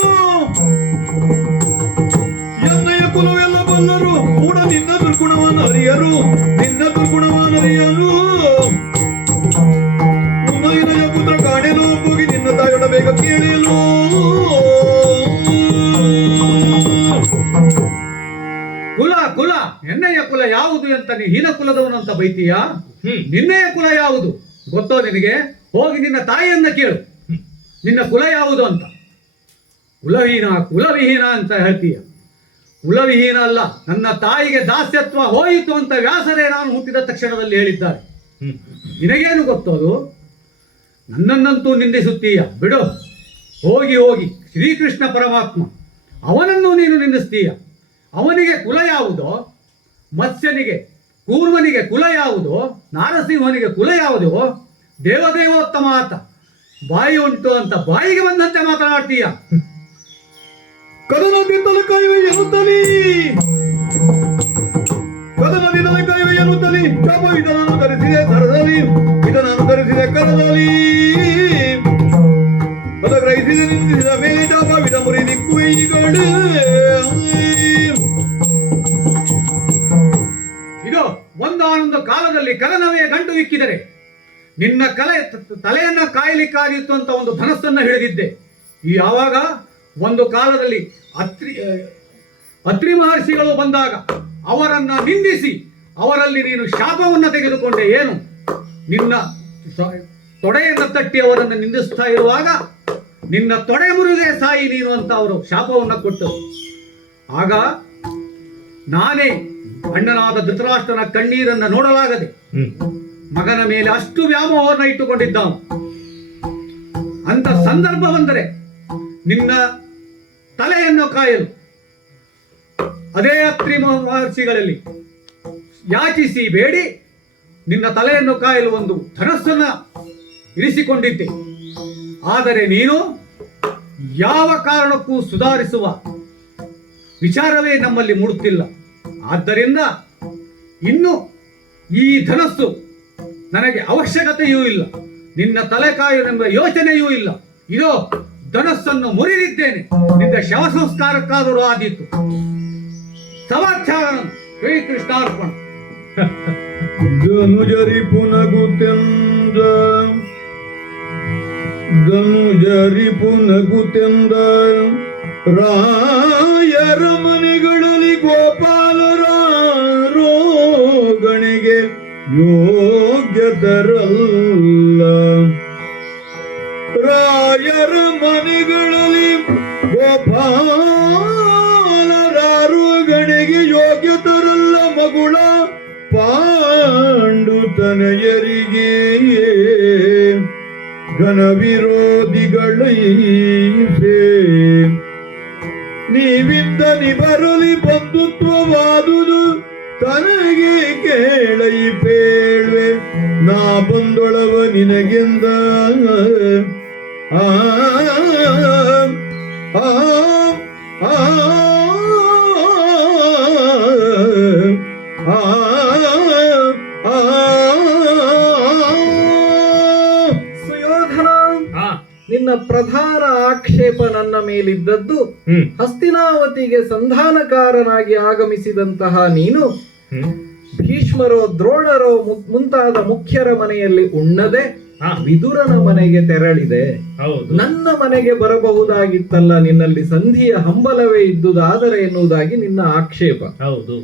ಎನ್ನಯ್ಯ ಕುಲವೆಲ್ಲ ಬಲ್ಲರು, ಕೂಡ ನಿನ್ನ ದುರ್ಗುಣವನ್ನು ಅರಿಯರು, ನಿನ್ನ ದುರ್ಗುಣವನ್ನು ಅರಿಯರು. ನಿನ್ನಯ್ಯ ಪುತ್ರ ಕಾಣೆಲು ಹೋಗಿ ನಿನ್ನ ತಾಯೊಡ ಬೇಗ ಕೇಳಲು. ಕುಲ ಎನ್ನಯ್ಯ ಕುಲ ಯಾವುದು ಅಂತ ನೀ ಹೀನ ಕುಲದವನು ಅಂತ ಬೈತೀಯ. ನಿನ್ನಯ್ಯ ಕುಲ ಯಾವುದು ಗೊತ್ತೋ ನಿನಗೆ? ಹೋಗಿ ನಿನ್ನ ತಾಯಿಯನ್ನ ಕೇಳು, ನಿನ್ನ ಕುಲ ಯಾವುದು ಅಂತ. ಕುಲವಿಹೀನ ಅಂತ ಹೇಳ್ತೀಯ. ಕುಲವಿಹೀನ ಅಲ್ಲ, ನನ್ನ ತಾಯಿಗೆ ದಾಸ್ಯತ್ವ ಹೋಯಿತು ಅಂತ ವ್ಯಾಸರೇ ನಾನು ಹುಟ್ಟಿದ ತಕ್ಷಣದಲ್ಲಿ ಹೇಳಿದ್ದಾರೆ. ನಿನಗೇನು ಗೊತ್ತೋದು? ನನ್ನನ್ನಂತೂ ನಿಂದಿಸುತ್ತೀಯ ಬಿಡು. ಹೋಗಿ ಶ್ರೀಕೃಷ್ಣ ಪರಮಾತ್ಮ ಅವನನ್ನು ನೀನು ನಿಂದಿಸ್ತೀಯ. ಅವನಿಗೆ ಕುಲ ಯಾವುದೋ, ಮತ್ಸ್ಯನಿಗೆ ಕೂರ್ಮನಿಗೆ ಕುಲ ಯಾವುದೋ, ನಾರಸಿಂಹನಿಗೆ ಕುಲ ಯಾವುದೋ, ದೇವದೇವೋತ್ತಮ ಆತ. ಬಾಯಿ ಉಂಟು ಅಂತ ಬಾಯಿಗೆ ಬಂದಂತೆ ಮಾತನಾಡ್ತೀಯ. ಕದನದಿ ತಲಕಾಯುವ ಎನ್ನುತ್ತಲೀ, ಕದನದಿ ತಲಕಾಯುವ ಎನ್ನುತ್ತಲೀ, ಚಾಪ ಇದನ್ನು ಧರಿಸಿದೆ ಕರದಲ್ಲಿ, ಇದನ್ನು ಧರಿಸಿದೆ ಕರದಲ್ಲಿ, ಪದ ಗ್ರಹಿಸಿದೆ ನಿಂದಿಸಿದ ಮೇಲೆ ಚಾಪ ವಿಧ ಮುರಿದಿ ಕುಯ್ಯಿಗಳು. ಇದು ಒಂದಾನೊಂದು ಕಾಲದಲ್ಲಿ ಕಲನವೇ ಗಂಟು ಇಕ್ಕಿದರೆ ನಿನ್ನ ತಲೆಯನ್ನ ಕಾಯಲಿಕ್ಕಾಗಿತ್ತು ಅಂತ ಒಂದು ಧನಸ್ಸನ್ನ ಹಿಡಿದಿದ್ದೆ. ಈ ಯಾವಾಗ ಒಂದು ಕಾಲದಲ್ಲಿ ಅತ್ರಿ ಮಹರ್ಷಿಗಳು ಬಂದಾಗ ಅವರನ್ನ ನಿಂದಿಸಿ ಅವರಲ್ಲಿ ನೀನು ಶಾಪವನ್ನು ತೆಗೆದುಕೊಂಡೆ. ಏನು? ನಿನ್ನ ತೊಡೆಯನ್ನು ತಟ್ಟಿ ಅವರನ್ನು ನಿಂದಿಸ್ತಾ ಇರುವಾಗ ನಿನ್ನ ತೊಡೆ ಮುರಿದೇ ಸಾಯಿ ನೀನು ಅಂತ ಅವರು ಶಾಪವನ್ನು ಕೊಟ್ಟರು. ಆಗ ನಾನೇ ಅಣ್ಣನಾದ ಧೃತರಾಷ್ಟ್ರನ ಕಣ್ಣೀರನ್ನ ನೋಡಲಾಗದೆ ಮಗನ ಮೇಲೆ ಅಷ್ಟು ವ್ಯಾಮೋಹವನ್ನು ಇಟ್ಟುಕೊಂಡಿದ್ದಾನು. ಅಂತ ಸಂದರ್ಭ ಬಂದರೆ ನಿನ್ನ ತಲೆಯನ್ನು ಕಾಯಲು ಅದೇ ಅತ್ರಿ ಮಹರ್ಷಿಗಳಲ್ಲಿ ಯಾಚಿಸಿ ಬೇಡಿ ನಿನ್ನ ತಲೆಯನ್ನು ಕಾಯಲು ಒಂದು ಧನಸ್ಸನ್ನ ಇರಿಸಿಕೊಂಡಿದ್ದೆ. ಆದರೆ ನೀನು ಯಾವ ಕಾರಣಕ್ಕೂ ಸುಧಾರಿಸುವ ವಿಚಾರವೇ ನಮ್ಮಲ್ಲಿ ಮೂಡುತ್ತಿಲ್ಲ. ಆದ್ದರಿಂದ ಇನ್ನು ಈ ಧನಸ್ಸು ನನಗೆ ಅವಶ್ಯಕತೆಯೂ ಇಲ್ಲ, ನಿನ್ನ ತಲೆ ಕಾಯುವೆಂಬ ಯೋಚನೆಯೂ ಇಲ್ಲ. ಇದೋ ಧನಸ್ಸನ್ನು ಮುರಿದಿದ್ದೇನೆ, ನಿನ್ನ ಶವ ಸಂಸ್ಕಾರಕ್ಕಾದರೂ ಆದೀತು. ಸಮಾಚಾರ ಶ್ರೀಕೃಷ್ಣಾರ್ಪಣ. ಧನುಜರಿ ಪುನಗುತೆಂದ, ಧನುಜರಿ ಪುನಗುತೆಂದ, ರಾಯರ ಮನೆಗಳಲ್ಲಿ ಗೋಪಾಲರ ರೋಗಣಿಗೆ ಯೋಗ್ಯತರಲ್ಲ. ರಾಯರ ಮನೆಗಳಲ್ಲಿ ಗೋಪಾಲರಾರುಗಣಿಗೆ ಯೋಗ್ಯತರಲ್ಲ. ಮಗುಳ ಪಾಂಡು ತನಯರಿಗೆ ಘನ ವಿರೋಧಿಗಳೈಸೆ. ನೀವಿಂದ ನಿಬರಲಿ ಬಂಧುತ್ವವಾದುದು ತನಗೆ ಕೇಳೈ ಪೇಳ್ವೆ. ನಾ ಬಂದೊಳವ ನಿನಗೆಂದ ಆ ಆ ಆ ಸುಯೋಧನ, ನಿನ್ನ ಪ್ರಧಾನ ಆಕ್ಷೇಪ ನನ್ನ ಮೇಲಿದ್ದದ್ದು ಹ್ಮ್ ಹಸ್ತಿನಾವತಿಗೆ ಸಂಧಾನಕಾರನಾಗಿ ಆಗಮಿಸಿದಂತಹ ನೀನು ಹ್ಮ್ ಭೀಷ್ಮರೋ ದ್ರೋಣರೋ ಮುಂತಾದ ಮುಖ್ಯರ ಮನೆಯಲ್ಲಿ ಉಣ್ಣದೆ ಹಾ. ವಿದುರನ ಮನೆಗೆ ತೆರಳಿದೆ. ಹೌದು ನನ್ನ ಮನೆಗೆ ಬರಬಹುದಾಗಿತ್ತಲ್ಲ, ನಿನ್ನಲ್ಲಿ ಸಂಧಿಯ ಹಂಬಲವೇ ಇದ್ದುದಾದರೆ ಎನ್ನುವುದಾಗಿ ನಿನ್ನ ಆಕ್ಷೇಪ. ಹೌದು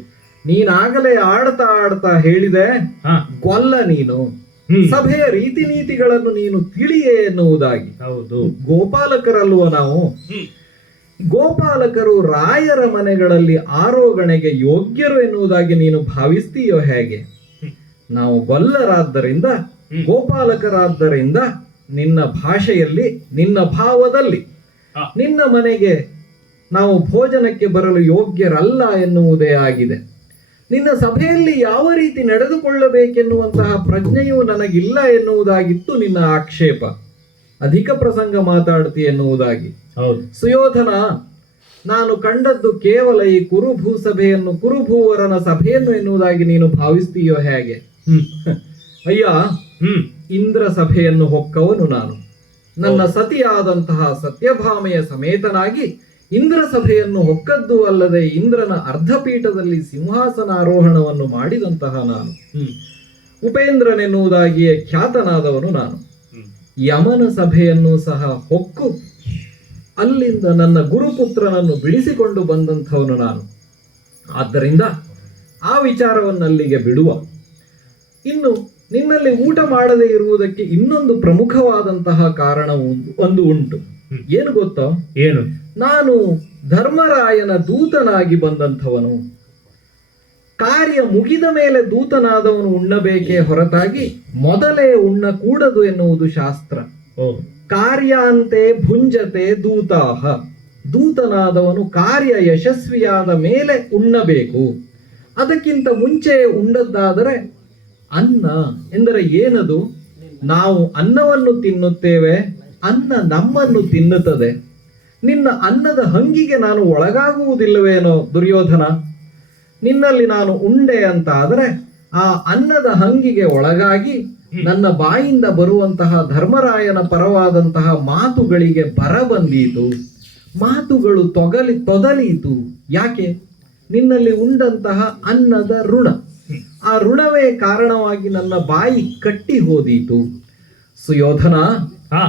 ನೀನಾಗಲೇ ಆಡ್ತಾ ಹೇಳಿದೆ, ಹಾ ಗೊಲ್ಲ ನೀನು, ಹ್ಮ್ ಸಭೆಯ ರೀತಿ ನೀತಿಗಳನ್ನು ನೀನು ತಿಳಿಯೇ ಎನ್ನುವುದಾಗಿ. ಹೌದು ಗೋಪಾಲಕರಲ್ವ ನಾವು? ಹ್ಮ್ ಗೋಪಾಲಕರು ರಾಯರ ಮನೆಗಳಲ್ಲಿ ಆರೋಗಣೆಗೆ ಯೋಗ್ಯರು ಎನ್ನುವುದಾಗಿ ನೀನು ಭಾವಿಸ್ತೀಯೋ ಹೇಗೆ? ನಾವು ಗೊಲ್ಲರಾದ್ದರಿಂದ, ಗೋಪಾಲಕರಾದ್ದರಿಂದ ನಿನ್ನ ಭಾಷೆಯಲ್ಲಿ, ನಿನ್ನ ಭಾವದಲ್ಲಿ ಹಾ. ನಿನ್ನ ಮನೆಗೆ ನಾವು ಭೋಜನಕ್ಕೆ ಬರಲು ಯೋಗ್ಯರಲ್ಲ ಎನ್ನುವುದೇ ಆಗಿದೆ. ನಿನ್ನ ಸಭೆಯಲ್ಲಿ ಯಾವ ರೀತಿ ನಡೆದುಕೊಳ್ಳಬೇಕೆನ್ನುವಂತಹ ಪ್ರಜ್ಞೆಯೂ ನನಗಿಲ್ಲ ಎನ್ನುವುದಾಗಿತ್ತು ನಿನ್ನ ಆಕ್ಷೇಪ. ಅಧಿಕ ಪ್ರಸಂಗ ಮಾತಾಡ್ತಿ ಎನ್ನುವುದಾಗಿ. ಹೌದು ಸುಯೋಧನ, ನಾನು ಕಂಡದ್ದು ಕೇವಲ ಈ ಕುರುಭೂ ಸಭೆಯನ್ನು, ಕುರುಭೂವರನ ಸಭೆಯನ್ನು ಎನ್ನುವುದಾಗಿ ನೀನು ಭಾವಿಸ್ತೀಯೋ ಹೇಗೆ? ಹ್ಮ್ ಅಯ್ಯ, ಹ್ಮ್ ಇಂದ್ರ ಸಭೆಯನ್ನು ಹೊಕ್ಕವನು ನಾನು. ನನ್ನ ಸತಿಯಾದಂತಹ ಸತ್ಯಭಾಮೆಯ ಸಮೇತನಾಗಿ ಇಂದ್ರ ಸಭೆಯನ್ನು ಹೊಕ್ಕದ್ದು ಅಲ್ಲದೆ ಇಂದ್ರನ ಅರ್ಧಪೀಠದಲ್ಲಿ ಸಿಂಹಾಸನಾರೋಹಣವನ್ನು ಮಾಡಿದಂತಹ ನಾನು. ಹ್ಮ್ ಉಪೇಂದ್ರನೆನ್ನುವುದಾಗಿಯೇ ಖ್ಯಾತನಾದವನು ನಾನು. ಹ್ಮ್ ಯಮನ ಸಭೆಯನ್ನು ಸಹ ಹೊಕ್ಕು ಅಲ್ಲಿಂದ ನನ್ನ ಗುರುಪುತ್ರನನ್ನು ಬಿಡಿಸಿಕೊಂಡು ಬಂದಂಥವನು ನಾನು. ಆದ್ದರಿಂದ ಆ ವಿಚಾರವನ್ನು ಅಲ್ಲಿಗೆ ಬಿಡುವ. ಇನ್ನು ನಿನ್ನಲ್ಲಿ ಊಟ ಮಾಡದೇ ಇರುವುದಕ್ಕೆ ಇನ್ನೊಂದು ಪ್ರಮುಖವಾದಂತಹ ಕಾರಣ ಒಂದು ಉಂಟು. ಏನು ಗೊತ್ತೋ? ಏನು? ನಾನು ಧರ್ಮರಾಯನ ದೂತನಾಗಿ ಬಂದಂಥವನು. ಕಾರ್ಯ ಮುಗಿದ ಮೇಲೆ ದೂತನಾದವನು ಉಣ್ಣಬೇಕೇ ಹೊರತಾಗಿ ಮೊದಲೇ ಉಣ್ಣಕೂಡದು ಎನ್ನುವುದು ಶಾಸ್ತ್ರ. ಓ ಕಾರ್ಯಾಂತೆ ಭುಂಜತೆ ದೂತಾಹ. ದೂತನಾದವನು ಕಾರ್ಯ ಯಶಸ್ವಿಯಾದ ಮೇಲೆ ಉಣ್ಣಬೇಕು. ಅದಕ್ಕಿಂತ ಮುಂಚೆ ಉಂಡದ್ದಾದರೆ ಅನ್ನ ಎಂದರೆ ಏನದು? ನಾವು ಅನ್ನವನ್ನು ತಿನ್ನುತ್ತೇವೆ, ಅನ್ನ ನಮ್ಮನ್ನು ತಿನ್ನುತ್ತದೆ. ನಿನ್ನ ಅನ್ನದ ಹಂಗಿಗೆ ನಾನು ಒಳಗಾಗುವುದಿಲ್ಲವೇನೋ ದುರ್ಯೋಧನ? ನಿನ್ನಲ್ಲಿ ನಾನು ಉಂಡೆ ಅಂತ ಆದರೆ ಆ ಅನ್ನದ ಹಂಗಿಗೆ ಒಳಗಾಗಿ ನನ್ನ ಬಾಯಿಂದ ಬರುವಂತಹ ಧರ್ಮರಾಯನ ಪರವಾದಂತಹ ಮಾತುಗಳಿಗೆ ಬರ ಬಂದೀತು, ಮಾತುಗಳು ತೊದಲೀತು. ಯಾಕೆ? ನಿನ್ನಲ್ಲಿ ಉಂಡಂತಹ ಅನ್ನದ ಋಣ, ಆ ಋಣವೇ ಕಾರಣವಾಗಿ ನನ್ನ ಬಾಯಿ ಕಟ್ಟಿ ಹೋದೀತು. ಸುಯೋಧನ, ಹಾ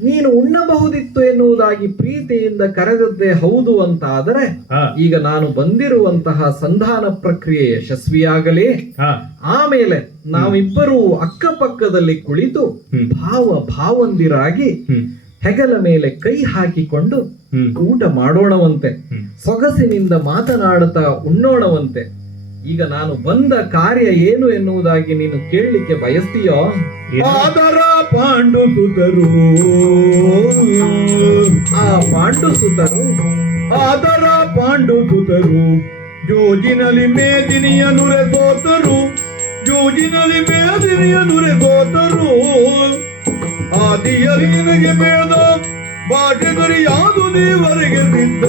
ನೀನು ಉಣ್ಣಬಹುದಿತ್ತು ಎನ್ನುವುದಾಗಿ ಪ್ರೀತಿಯಿಂದ ಕರೆದದ್ದೇ ಹೌದು ಅಂತ ಆದರೆ ಹಾ ಈಗ ನಾನು ಬಂದಿರುವಂತಹ ಸಂಧಾನ ಪ್ರಕ್ರಿಯೆ ಯಶಸ್ವಿಯಾಗಲಿ. ಹಾ ಆಮೇಲೆ ನಾವಿಬ್ಬರೂ ಅಕ್ಕಪಕ್ಕದಲ್ಲಿ ಕುಳಿತು ಭಾವಂದಿರಾಗಿ ಹ್ಮ್ ಹೆಗಲ ಮೇಲೆ ಕೈ ಹಾಕಿಕೊಂಡು ಹ್ಮ್ ಊಟ ಮಾಡೋಣವಂತೆ, ಹ್ಮ್ ಸೊಗಸಿನಿಂದ ಮಾತನಾಡುತ್ತಾ ಉಣ್ಣೋಣವಂತೆ. ಈಗ ನಾನು ಬಂದ ಕಾರ್ಯ ಏನು ಎನ್ನುವುದಾಗಿ ನೀನು ಕೇಳಲಿಕ್ಕೆ ಬಯಸ್ತೀಯೋ? ಆದರ ಪಾಂಡು ಸುತರು, ಆ ಪಾಂಡು ಸುತರು, ಆದರ ಪಾಂಡು ಸುತರು ಜೋಜಿನಲ್ಲಿ ಮೇದಿನಿಯ ನುರೆ ಸೋತರು, ಜೋಜಿನಲ್ಲಿ ಮೇದಿನಿಯ ನುರೆ ಸೋತರು. ಆದಿಯಲ್ಲಿ ನಿನಗೆ ಬೇಡ ಬಾಟೆಗರಿ ಯಾವುದು ದೇವರಿಗೆ ಸಿದ್ಧ.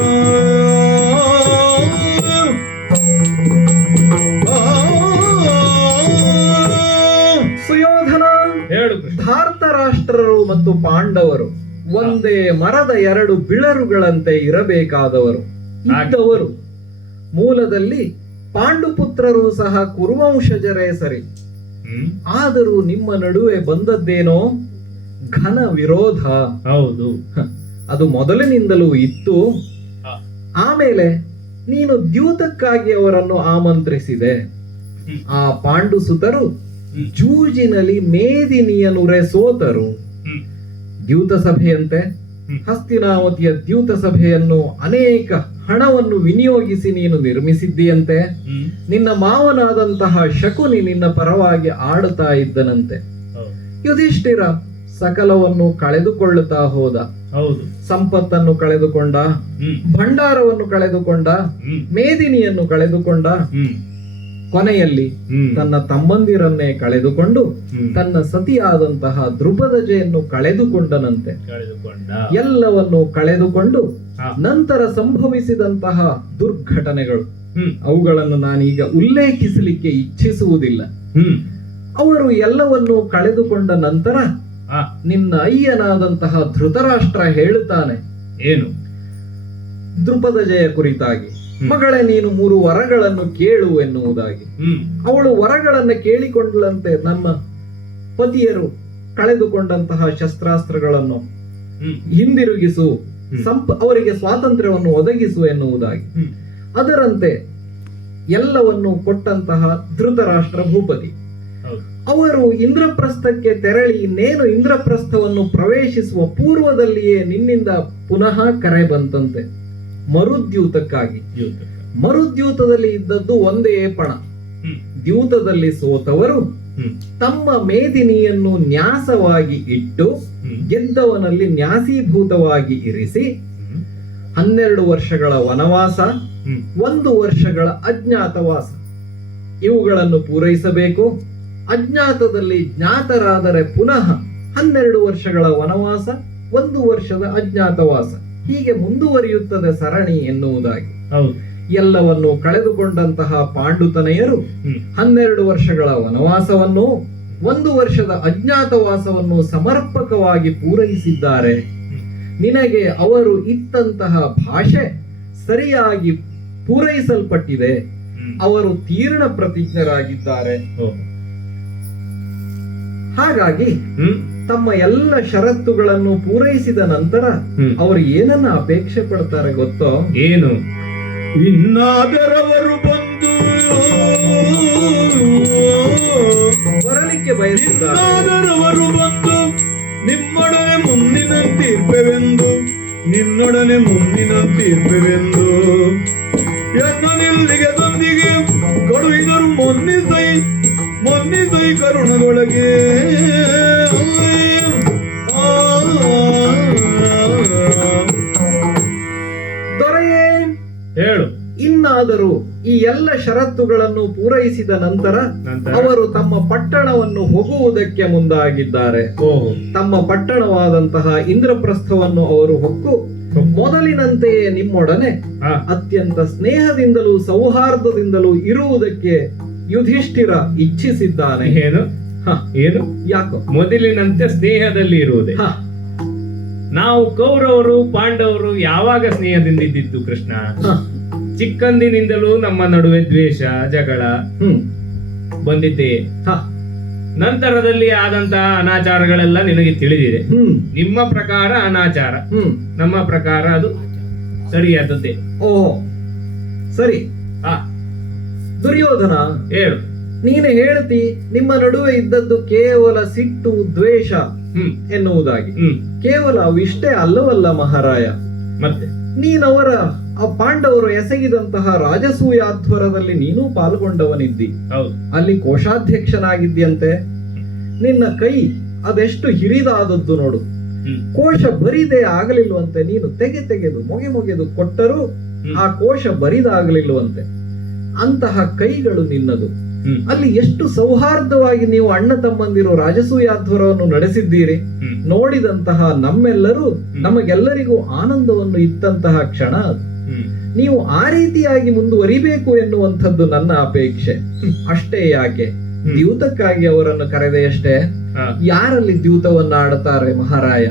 ಸುಯೋಧನ, ಹೇಳು ಕೃಷ್ಣ. ಧಾರ್ತರಾಷ್ಟ್ರರು ಮತ್ತು ಪಾಂಡವರು ಒಂದೇ ಮರದ ಎರಡು ಬಿಳರುಗಳಂತೆ ಇರಬೇಕಾದವರು ಇದ್ದವರು. ಮೂಲದಲ್ಲಿ ಪಾಂಡುಪುತ್ರರು ಸಹ ಕುರುವಂಶಜರೇ ಸರಿ. ಹ್ಮ್ ಆದರೂ ನಿಮ್ಮ ನಡುವೆ ಬಂದದ್ದೇನೋ ಘನ ವಿರೋಧ. ಹೌದು ಅದು ಮೊದಲಿನಿಂದಲೂ ಇತ್ತು. ಹಾ. ಆಮೇಲೆ ನೀನು ದ್ಯೂತಕ್ಕಾಗಿ ಅವರನ್ನು ಆಮಂತ್ರಿಸಿದೆ. ಹ್ಮ್. ಆ ಪಾಂಡು ಸುತರು ಜೂಜಿನಲ್ಲಿ ಮೇದಿನಿಯ ನುರೆ ಸೋತರು. ಹ್ಮ್ ದ್ಯೂತ ಸಭೆಯಂತೆ ಹ್ಮ್. ಹಸ್ತಿನಾವತಿಯ ದ್ಯೂತ ಸಭೆಯನ್ನು ಅನೇಕ ಹಣವನ್ನು ವಿನಿಯೋಗಿಸಿ ನೀನು ನಿರ್ಮಿಸಿದ್ದೀಯಂತೆ. ಹ್ಮ್ ನಿನ್ನ ಮಾವನಾದಂತಹ ಶಕುನಿ ನಿನ್ನ ಪರವಾಗಿ ಆಡುತ್ತಾ ಇದ್ದನಂತೆ. ಹೌದು ಯುಧಿಷ್ಠಿರ ಸಕಲವನ್ನು ಕಳೆದುಕೊಳ್ಳುತ್ತಾ ಹೋದ. ಹೌದು ಸಂಪತ್ತನ್ನು ಕಳೆದುಕೊಂಡ, ಹ್ಮ್ ಭಂಡಾರವನ್ನು ಕಳೆದುಕೊಂಡ, ಹ್ಮ್ ಮೇದಿನಿಯನ್ನು ಕಳೆದುಕೊಂಡ. ಹ್ಮ್ ಕೊನೆಯಲ್ಲಿ ಹ್ಮ್ ತನ್ನ ತಮ್ಮಂದಿರನ್ನೇ ಕಳೆದುಕೊಂಡು ಹ್ಮ್ ತನ್ನ ಸತಿಯಾದಂತಹ ದ್ರುಪದಜೆಯನ್ನು ಕಳೆದುಕೊಂಡನಂತೆ. ಕಳೆದುಕೊಂಡ. ಎಲ್ಲವನ್ನು ಕಳೆದುಕೊಂಡು ಹಾ. ನಂತರ ಸಂಭವಿಸಿದಂತಹ ದುರ್ಘಟನೆಗಳು, ಹ್ಮ್ ಅವುಗಳನ್ನು ನಾನೀಗ ಉಲ್ಲೇಖಿಸಲಿಕ್ಕೆ ಇಚ್ಛಿಸುವುದಿಲ್ಲ. ಹ್ಮ್ ಅವರು ಎಲ್ಲವನ್ನು ಕಳೆದುಕೊಂಡ ನಂತರ ಆ, ನಿನ್ನ ಅಯ್ಯನಾದಂತಹ ಧೃತರಾಷ್ಟ್ರ ಹೇಳುತ್ತಾನೆ ಏನು? ದೃಪದ ಜಯ ಕುರಿತಾಗಿ, ಮಗಳೇ ನೀನು 3 ವರಗಳನ್ನು ಕೇಳು ಎನ್ನುವುದಾಗಿ. ಅವಳು ವರಗಳನ್ನು ಕೇಳಿಕೊಂಡಳಂತೆ, ನಮ್ಮ ಪತಿಯರು ಕಳೆದುಕೊಂಡಂತಹ ಶಸ್ತ್ರಾಸ್ತ್ರಗಳನ್ನು ಹಿಂದಿರುಗಿಸು, ಅವರಿಗೆ ಸ್ವಾತಂತ್ರ್ಯವನ್ನು ಒದಗಿಸು ಎನ್ನುವುದಾಗಿ. ಅದರಂತೆ ಎಲ್ಲವನ್ನು ಕೊಟ್ಟಂತಹ ಧೃತರಾಷ್ಟ್ರ ಭೂಪತಿ ಅವರು ಇಂದ್ರಪ್ರಸ್ಥಕ್ಕೆ ತೆರಳಿ ಇನ್ನೇನು ಇಂದ್ರಪ್ರಸ್ಥವನ್ನು ಪ್ರವೇಶಿಸುವ ಪೂರ್ವದಲ್ಲಿಯೇ ನಿನ್ನಿಂದ ಪುನಃ ಕರೆ ಬಂತಂತೆ ಮರುದ್ಯೂತಕ್ಕಾಗಿ. ಮರುದ್ಯೂತದಲ್ಲಿ ಇದ್ದದ್ದು ಒಂದೇ ಪಣ. ದ್ಯೂತದಲ್ಲಿ ಸೋತವರು ತಮ್ಮ ಮೇದಿನಿಯನ್ನು ನ್ಯಾಸವಾಗಿ ಇಟ್ಟು ಗೆದ್ದವನಲ್ಲಿ ನ್ಯಾಸೀಭೂತವಾಗಿ ಇರಿಸಿ 12 ವರ್ಷಗಳ ವನವಾಸ, 1 ವರ್ಷಗಳ ಅಜ್ಞಾತವಾಸ ಇವುಗಳನ್ನು ಪೂರೈಸಬೇಕು. ಅಜ್ಞಾತದಲ್ಲಿ ಜ್ಞಾತರಾದರೆ ಪುನಃ 12 ವರ್ಷಗಳ ವನವಾಸ, 1 ವರ್ಷದ ಅಜ್ಞಾತವಾಸ, ಹೀಗೆ ಮುಂದುವರಿಯುತ್ತದೆ ಸರಣಿ ಎನ್ನುವುದಾಗಿ. ಎಲ್ಲವನ್ನು ಕಳೆದುಕೊಂಡಂತಹ ಪಾಂಡುತನೆಯರು 12 ವರ್ಷಗಳ ವನವಾಸವನ್ನು, 1 ವರ್ಷದ ಅಜ್ಞಾತವಾಸವನ್ನು ಸಮರ್ಪಕವಾಗಿ ಪೂರೈಸಿದ್ದಾರೆ. ನಿನಗೆ ಅವರು ಇತ್ತಂತಹ ಭಾಷೆ ಸರಿಯಾಗಿ ಪೂರೈಸಲ್ಪಟ್ಟಿದೆ. ಅವರು ತೀರ್ಣ ಪ್ರತಿಜ್ಞರಾಗಿದ್ದಾರೆ. ಹಾಗಾಗಿ ತಮ್ಮ ಎಲ್ಲ ಷರತ್ತುಗಳನ್ನು ಪೂರೈಸಿದ ನಂತರ ಅವರು ಏನನ್ನ ಅಪೇಕ್ಷೆ ಪಡ್ತಾರೆ ಗೊತ್ತೋ? ಏನು? ಇನ್ನಾದರವರು ಬಂದು ಬರಲಿಕ್ಕೆ ಬಯಸಿದ್ದಾರೆ. ಇನ್ನಾದರವರು ಬಂದು ನಿಮ್ಮೊಡನೆ ಮುಂದಿನ ತೀರ್ಪೆವೆಂದು, ನಿನ್ನೊಡನೆ ಮುಂದಿನ ತೀರ್ಪೆವೆಂದು ಎನ್ನ ನಿಲ್ಲಿಗೆ ದೊಂದಿಗೆ ಕಳುಹಿದರು ಮೊನ್ನಿಸೈ ಕರುಣದೊಳಗೆ. ದೊರೆಯೇ, ಹೇಳು. ಇನ್ನಾದರೂ ಈ ಎಲ್ಲ ಷರತ್ತುಗಳನ್ನು ಪೂರೈಸಿದ ನಂತರ ಅವರು ತಮ್ಮ ಪಟ್ಟಣವನ್ನು ಹೋಗುವುದಕ್ಕೆ ಮುಂದಾಗಿದ್ದಾರೆ. ತಮ್ಮ ಪಟ್ಟಣವಾದಂತಹ ಇಂದ್ರಪ್ರಸ್ಥವನ್ನು ಅವರು ಹೊಕ್ಕು ಮೊದಲಿನಂತೆಯೇ ನಿಮ್ಮೊಡನೆ ಅತ್ಯಂತ ಸ್ನೇಹದಿಂದಲೂ ಸೌಹಾರ್ದದಿಂದಲೂ ಇರುವುದಕ್ಕೆ ಯುಧಿಷ್ಠಿರ ಇಚ್ಛಿಸಿದ್ದಾನೆ. ಏನು? ಏನು? ಯಾಕೋ? ಮೊದಲಿನಂತೆ ಸ್ನೇಹದಲ್ಲಿ ಇರುವುದೇ? ನಾವು ಕೌರವರು ಪಾಂಡವರು ಯಾವಾಗ ಸ್ನೇಹದಿಂದ ಇದ್ದಿದ್ದು ಕೃಷ್ಣ? ಚಿಕ್ಕಂದಿನಿಂದಲೂ ನಮ್ಮ ನಡುವೆ ದ್ವೇಷ, ಜಗಳ ಬಂದಿದ್ದೆ. ನಂತರದಲ್ಲಿ ಆದಂತಹ ಅನಾಚಾರಗಳೆಲ್ಲ ನಿನಗೆ ತಿಳಿದಿದೆ. ನಿಮ್ಮ ಪ್ರಕಾರ ಅನಾಚಾರ, ನಮ್ಮ ಪ್ರಕಾರ ಅದು ಸರಿಯಾದದ್ದೇ. ಓಹೋ, ಸರಿ. ದುರ್ಯೋಧನ, ಹೇಳು. ನೀನು ಹೇಳ್ತಿ ನಿಮ್ಮ ನಡುವೆ ಇದ್ದದ್ದು ಕೇವಲ ಸಿಟ್ಟು, ದ್ವೇಷ ಎನ್ನುವುದಾಗಿ. ಕೇವಲ ಅವಿಷ್ಟೇ ಅಲ್ಲವಲ್ಲ ಮಹಾರಾಯ. ಮತ್ತೆ ನೀನವರ ಆ ಪಾಂಡವರು ಎಸಗಿದಂತಹ ರಾಜಸೂಯಾಧ್ವರದಲ್ಲಿ ನೀನು ಪಾಲ್ಗೊಂಡವನಿದ್ದಿ. ಅಲ್ಲಿ ಕೋಶಾಧ್ಯಕ್ಷನಾಗಿದ್ಯಂತೆ. ನಿನ್ನ ಕೈ ಅದೆಷ್ಟು ಹಿರಿದಾದದ್ದು ನೋಡು. ಕೋಶ ಬರಿದೇ ಆಗಲಿಲ್ವಂತೆ. ನೀನು ತೆಗೆದು ಮೊಗೆದು ಕೊಟ್ಟರೂ ಆ ಕೋಶ ಬರಿದಾಗಲಿಲ್ವಂತೆ. ಅಂತಹ ಕೈಗಳು ನಿನ್ನದು. ಅಲ್ಲಿ ಎಷ್ಟು ಸೌಹಾರ್ದವಾಗಿ ನೀವು ಅಣ್ಣ ತಮ್ಮಂದಿರು ರಾಜಸೂಯಾಧ್ವರವನ್ನು ನಡೆಸಿದ್ದೀರಿ. ನೋಡಿದಂತಹ ನಮಗೆಲ್ಲರಿಗೂ ಆನಂದವನ್ನು ಇತ್ತಂತಹ ಕ್ಷಣ ಅದು. ನೀವು ಆ ರೀತಿಯಾಗಿ ಮುಂದುವರಿಬೇಕು ಎನ್ನುವಂಥದ್ದು ನನ್ನ ಅಪೇಕ್ಷೆ. ಅಷ್ಟೇ ಯಾಕೆ, ದ್ಯೂತಕ್ಕಾಗಿ ಅವರನ್ನು ಕರೆದೆಯಷ್ಟೇ. ಯಾರಲ್ಲಿ ದ್ಯೂತವನ್ನ ಆಡುತ್ತಾರೆ ಮಹಾರಾಯ?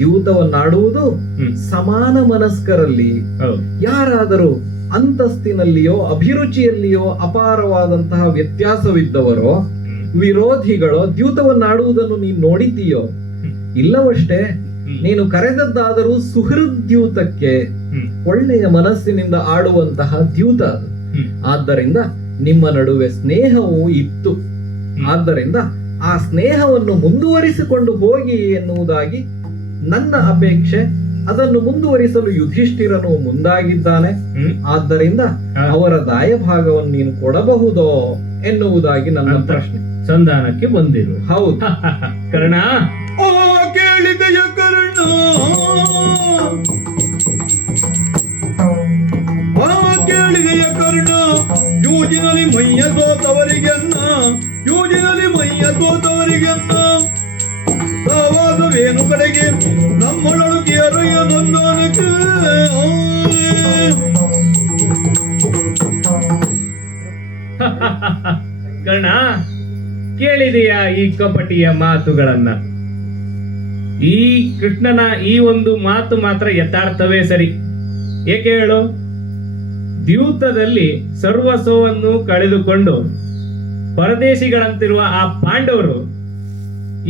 ದ್ಯೂತವನ್ನಾಡುವುದು ಸಮಾನ ಮನಸ್ಕರಲ್ಲಿ. ಯಾರಾದರೂ ಅಂತಸ್ತಿನಲ್ಲಿಯೋ ಅಭಿರುಚಿಯಲ್ಲಿಯೋ ಅಪಾರವಾದಂತಹ ವ್ಯತ್ಯಾಸವಿದ್ದವರೋ ವಿರೋಧಿಗಳೋ ದ್ಯೂತವನ್ನಾಡುವುದನ್ನು ನೀನು ನೋಡಿದ್ದೀಯೋ? ಇಲ್ಲವಷ್ಟೇ. ನೀನು ಕರೆದದ್ದಾದರೂ ಸುಹೃದ್ಯೂತಕ್ಕೆ, ಒಳ್ಳೆಯ ಮನಸ್ಸಿನಿಂದ ಆಡುವಂತಹ ದ್ಯೂತ ಅದು. ಆದ್ದರಿಂದ ನಿಮ್ಮ ನಡುವೆ ಸ್ನೇಹವೂ ಇತ್ತು. ಆದ್ದರಿಂದ ಆ ಸ್ನೇಹವನ್ನು ಮುಂದುವರಿಸಿಕೊಂಡು ಹೋಗಿ ಎನ್ನುವುದಾಗಿ ನನ್ನ ಅಪೇಕ್ಷೆ. ಅದನ್ನು ಮುಂದುವರಿಸಲು ಯುಧಿಷ್ಠಿರನು ಮುಂದಾಗಿದ್ದಾನೆ. ಆದ್ದರಿಂದ ಅವರ ದಾಯಭಾಗವನ್ನು ನೀನು ಕೊಡಬಹುದೋ ಎನ್ನುವುದಾಗಿ ನನ್ನ ಪ್ರಶ್ನೆ. ಸಂಧಾನಕ್ಕೆ ಬಂದಿರು. ಹೌದು ಕರ್ಣ. ಕೇಳಿದೆಯ ಕರ್ಣ, ಕೇಳಿದೆಯ ಕರ್ಣ, ಯೂಜಿನಲ್ಲಿ ಮೈಯ ಸೋತವರಿಗೆನ್ನ, ಯೂಜಿನಲ್ಲಿ ಮೈಯ ಸೋತವರಿಗೆನ್ನ ತಾವಾದವೇನು ಕಡೆಗೆ ನಮ್ಮೊಳಳು ಕೇರಯ್ಯ ನಂದನಕ್ಕೆ. ಕರ್ಣ, ಕೇಳಿದೆಯಾ ಈ ಕಪಟಿಯ ಮಾತುಗಳನ್ನ? ಈ ಕೃಷ್ಣನ ಈ ಒಂದು ಮಾತು ಮಾತ್ರ ಯಥಾರ್ಥವೇ ಸರಿ. ಏಕೆ ಹೇಳು? ದ್ಯೂತದಲ್ಲಿ ಸರ್ವಸ್ವವನ್ನು ಕಳೆದುಕೊಂಡು ಪರದೇಶಿಗಳಂತಿರುವ ಆ ಪಾಂಡವರು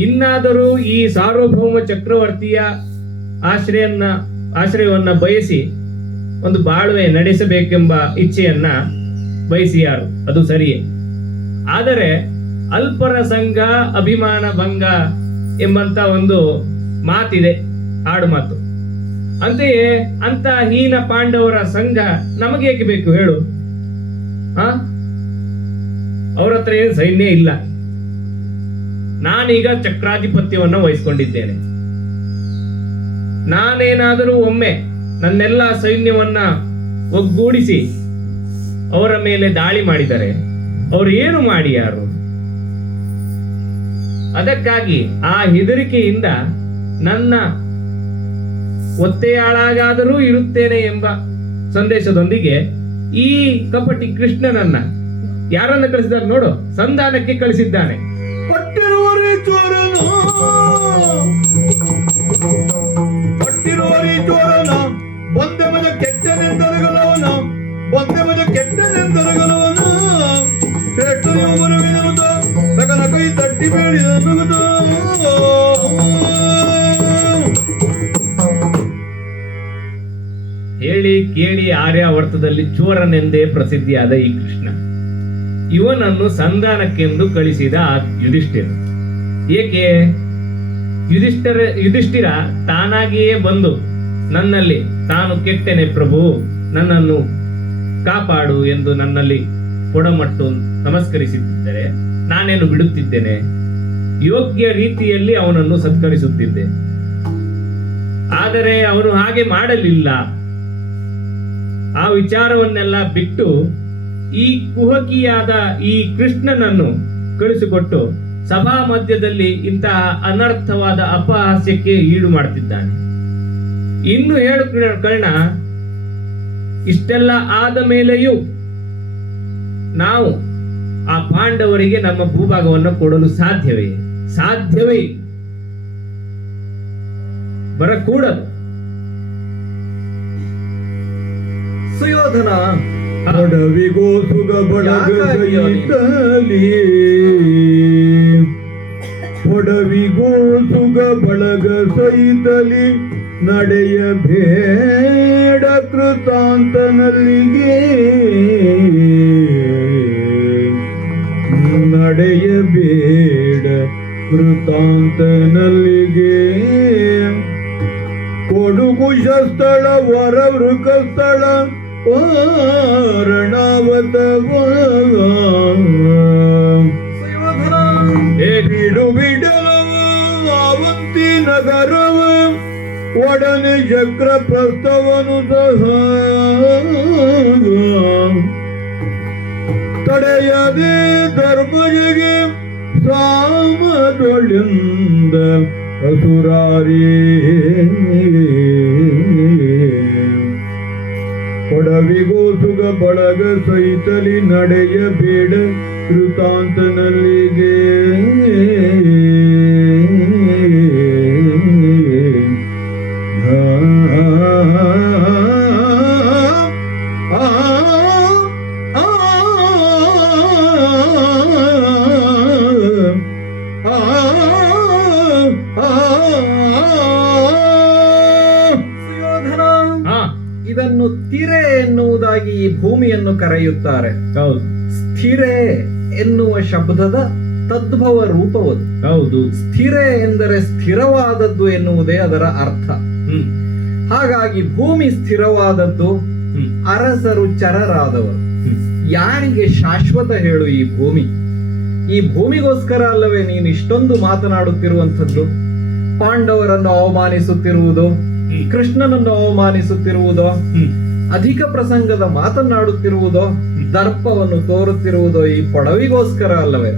ಇನ್ನಾದರೂ ಈ ಸಾರ್ವಭೌಮ ಚಕ್ರವರ್ತಿಯ ಆಶ್ರಯವನ್ನ ಬಯಸಿ ಒಂದು ಬಾಳ್ವೆ ನಡೆಸಬೇಕೆಂಬ ಇಚ್ಛೆಯನ್ನ ಬಯಸಿಯಾರು, ಅದು ಸರಿಯೇ. ಆದರೆ ಅಲ್ಪರ ಸಂಘ ಅಭಿಮಾನ ಭಂಗ ಎಂಬಂತ ಒಂದು ಮಾತಿದೆ, ಆಡು ಮಾತು. ಅಂತೆಯೇ ಅಂತ ಹೀನ ಪಾಂಡವರ ಸಂಘ ನಮಗೇಕೆ ಬೇಕು ಹೇಳು? ಅವ್ರ ಹತ್ರ ಏನು ಸೈನ್ಯ ಇಲ್ಲ. ನಾನೀಗ ಚಕ್ರಾಧಿಪತ್ಯವನ್ನು ವಹಿಸ್ಕೊಂಡಿದ್ದೇನೆ. ನಾನೇನಾದರೂ ಒಮ್ಮೆ ನನ್ನೆಲ್ಲ ಸೈನ್ಯವನ್ನ ಒಗ್ಗೂಡಿಸಿ ಅವರ ಮೇಲೆ ದಾಳಿ ಮಾಡಿದರೆ ಅವರು ಏನು ಮಾಡಿ ಯಾರು? ಅದಕ್ಕಾಗಿ ಆ ಹೆದರಿಕೆಯಿಂದ ನನ್ನ ಒತ್ತೆಯಾಳಾಗಾದರೂ ಇರುತ್ತೇನೆ ಎಂಬ ಸಂದೇಶದೊಂದಿಗೆ ಈ ಕಪಟಿ ಕೃಷ್ಣನನ್ನ ಯಾರನ್ನ ಕಳಿಸಿದ್ದಾರೆ ನೋಡು, ಸಂಧಾನಕ್ಕೆ ಕಳಿಸಿದ್ದಾನೆ. ಪಟ್ಟಿರುವರಿ ಚೋರನ ಬಂದೆ ಮಜ ಕೆಟ್ಟನೆಂದರಗಲವನ ಬಂದೆ ಮಜ ಕೆಟ್ಟನೆಂದರಗಲವನ ಶ್ರೇಷ್ಠ ನಗನ ಕೈ ತಟ್ಟಿ ಬೇಡಿದ ಹೇಳಿ ಕೇಳಿ ಆರ್ಯಾವರ್ತದಲ್ಲಿ ಚೋರನೆಂದೇ ಪ್ರಸಿದ್ಧಿಯಾದ ಈ ಕೃಷ್ಣ ಇವನನ್ನು ಸಂಧಾನಕ್ಕೆಂದು ಕಳಿಸಿದ ಆ ಯುಧಿಷ್ಠಿರ. ಏಕೆ? ಯುಧಿಷ್ಠಿರ ತಾನಾಗಿಯೇ ಬಂದು ನನ್ನಲ್ಲಿ ತಾನು ಕೆಟ್ಟೆನೆ ಪ್ರಭು, ನನ್ನನ್ನು ಕಾಪಾಡು ಎಂದು ನನ್ನಲ್ಲಿ ಪೊಡಮಟ್ಟು ನಮಸ್ಕರಿಸಿದ್ದರೆ ನಾನೇನು ಬಿಡುತ್ತಿದ್ದೇನೆ? ಯೋಗ್ಯ ರೀತಿಯಲ್ಲಿ ಅವನನ್ನು ಸತ್ಕರಿಸುತ್ತಿದ್ದೆ. ಆದರೆ ಅವನು ಹಾಗೆ ಮಾಡಲಿಲ್ಲ. ಆ ವಿಚಾರವನ್ನೆಲ್ಲ ಬಿಟ್ಟು ಈ ಕುಹಕಿಯಾದ ಈ ಕೃಷ್ಣನನ್ನು ಕಳಿಸಿಕೊಟ್ಟು ಸಭಾ ಮಧ್ಯದಲ್ಲಿ ಇಂತಹ ಅನರ್ಥವಾದ ಅಪಹಾಸ್ಯಕ್ಕೆ ಈಡು ಮಾಡುತ್ತಿದ್ದಾನೆ. ಇನ್ನು ಹೇಳು ಕರ್ಣ, ಇಷ್ಟೆಲ್ಲ ಆದ ಮೇಲೆಯೂ ನಾವು ಆ ಪಾಂಡವರಿಗೆ ನಮ್ಮ ಭೂಭಾಗವನ್ನು ಕೊಡಲು ಸಾಧ್ಯವೇ? ಸಾಧ್ಯವೇ ಬರಕೂಡದು. ಸುಯೋಧನ, ಒಡವಿಗೋ ಸುಗ ಬಳಗ ಸಹಿತಲಿ ಒಡವಿಗೋ ಸುಗ ಬಳಗ ಸಹಿತಲಿ ನಡೆಯಬೇಡ ಕೃತಾಂತನಲ್ಲಿಗೆ ನಡೆಯಬೇಡ ಕೃತಾಂತನಲ್ಲಿಗೆ ಕೊಡುಗು ಶಸ್ಥಳ ವರ ವೃಕಸ್ಥಳ ಬಿಡು ಬಿಡಲವು ಅವಂತಿ ನಗರವ ಒಡನೆ ಚಕ್ರ ಪ್ರಸ್ಥವನು ಸಹ ತಡೆಯದೆ ಧರ್ಮಜಿಗೆ ಸಾಮದೊಳಿಂದ ಅಸುರಾರಿ ಕೊಡವಿಗೋ ಸುಗ ಬಳಗ ಸಹಿತಲಿ ನಡೆಯಬೇಡ ಕೃತಾಂತನಲ್ಲಿಗೆ ಇದನ್ನು ತಿರೆ ಎನ್ನುವುದಾಗಿ ಈ ಭೂಮಿಯನ್ನು ಕರೆಯುತ್ತಾರೆ. ಹೌದು. ಸ್ಥಿರೆ ಎನ್ನುವ ಶಬ್ದದ ತದ್ಭವ ರೂಪವದು. ಹೌದು. ಸ್ಥಿರೆ ಎಂದರೆ ಸ್ಥಿರವಾದದ್ದು ಎನ್ನುವುದೇ ಅದರ ಅರ್ಥ. ಹಾಗಾಗಿ ಭೂಮಿ ಸ್ಥಿರವಾದದ್ದು, ಅರಸರು ಚರರಾದವರು. ಯಾರಿಗೆ ಶಾಶ್ವತ ಹೇಳು ಈ ಭೂಮಿ? ಈ ಭೂಮಿಗೋಸ್ಕರ ಅಲ್ಲವೇ ನೀನು ಇಷ್ಟೊಂದು ಮಾತನಾಡುತ್ತಿರುವಂಥದ್ದು? ಪಾಂಡವರನ್ನು ಅವಮಾನಿಸುತ್ತಿರುವುದು, ಕೃಷ್ಣನನ್ನು ಅವಮಾನಿಸುತ್ತಿರುವುದೋ, ಅಧಿಕ ಪ್ರಸಂಗದ ಮಾತನಾಡುತ್ತಿರುವುದೋ, ದರ್ಪವನ್ನು ತೋರುತ್ತಿರುವುದೋ ಈ ಪೊಡವಿಗೋಸ್ಕರ ಅಲ್ಲವೇ?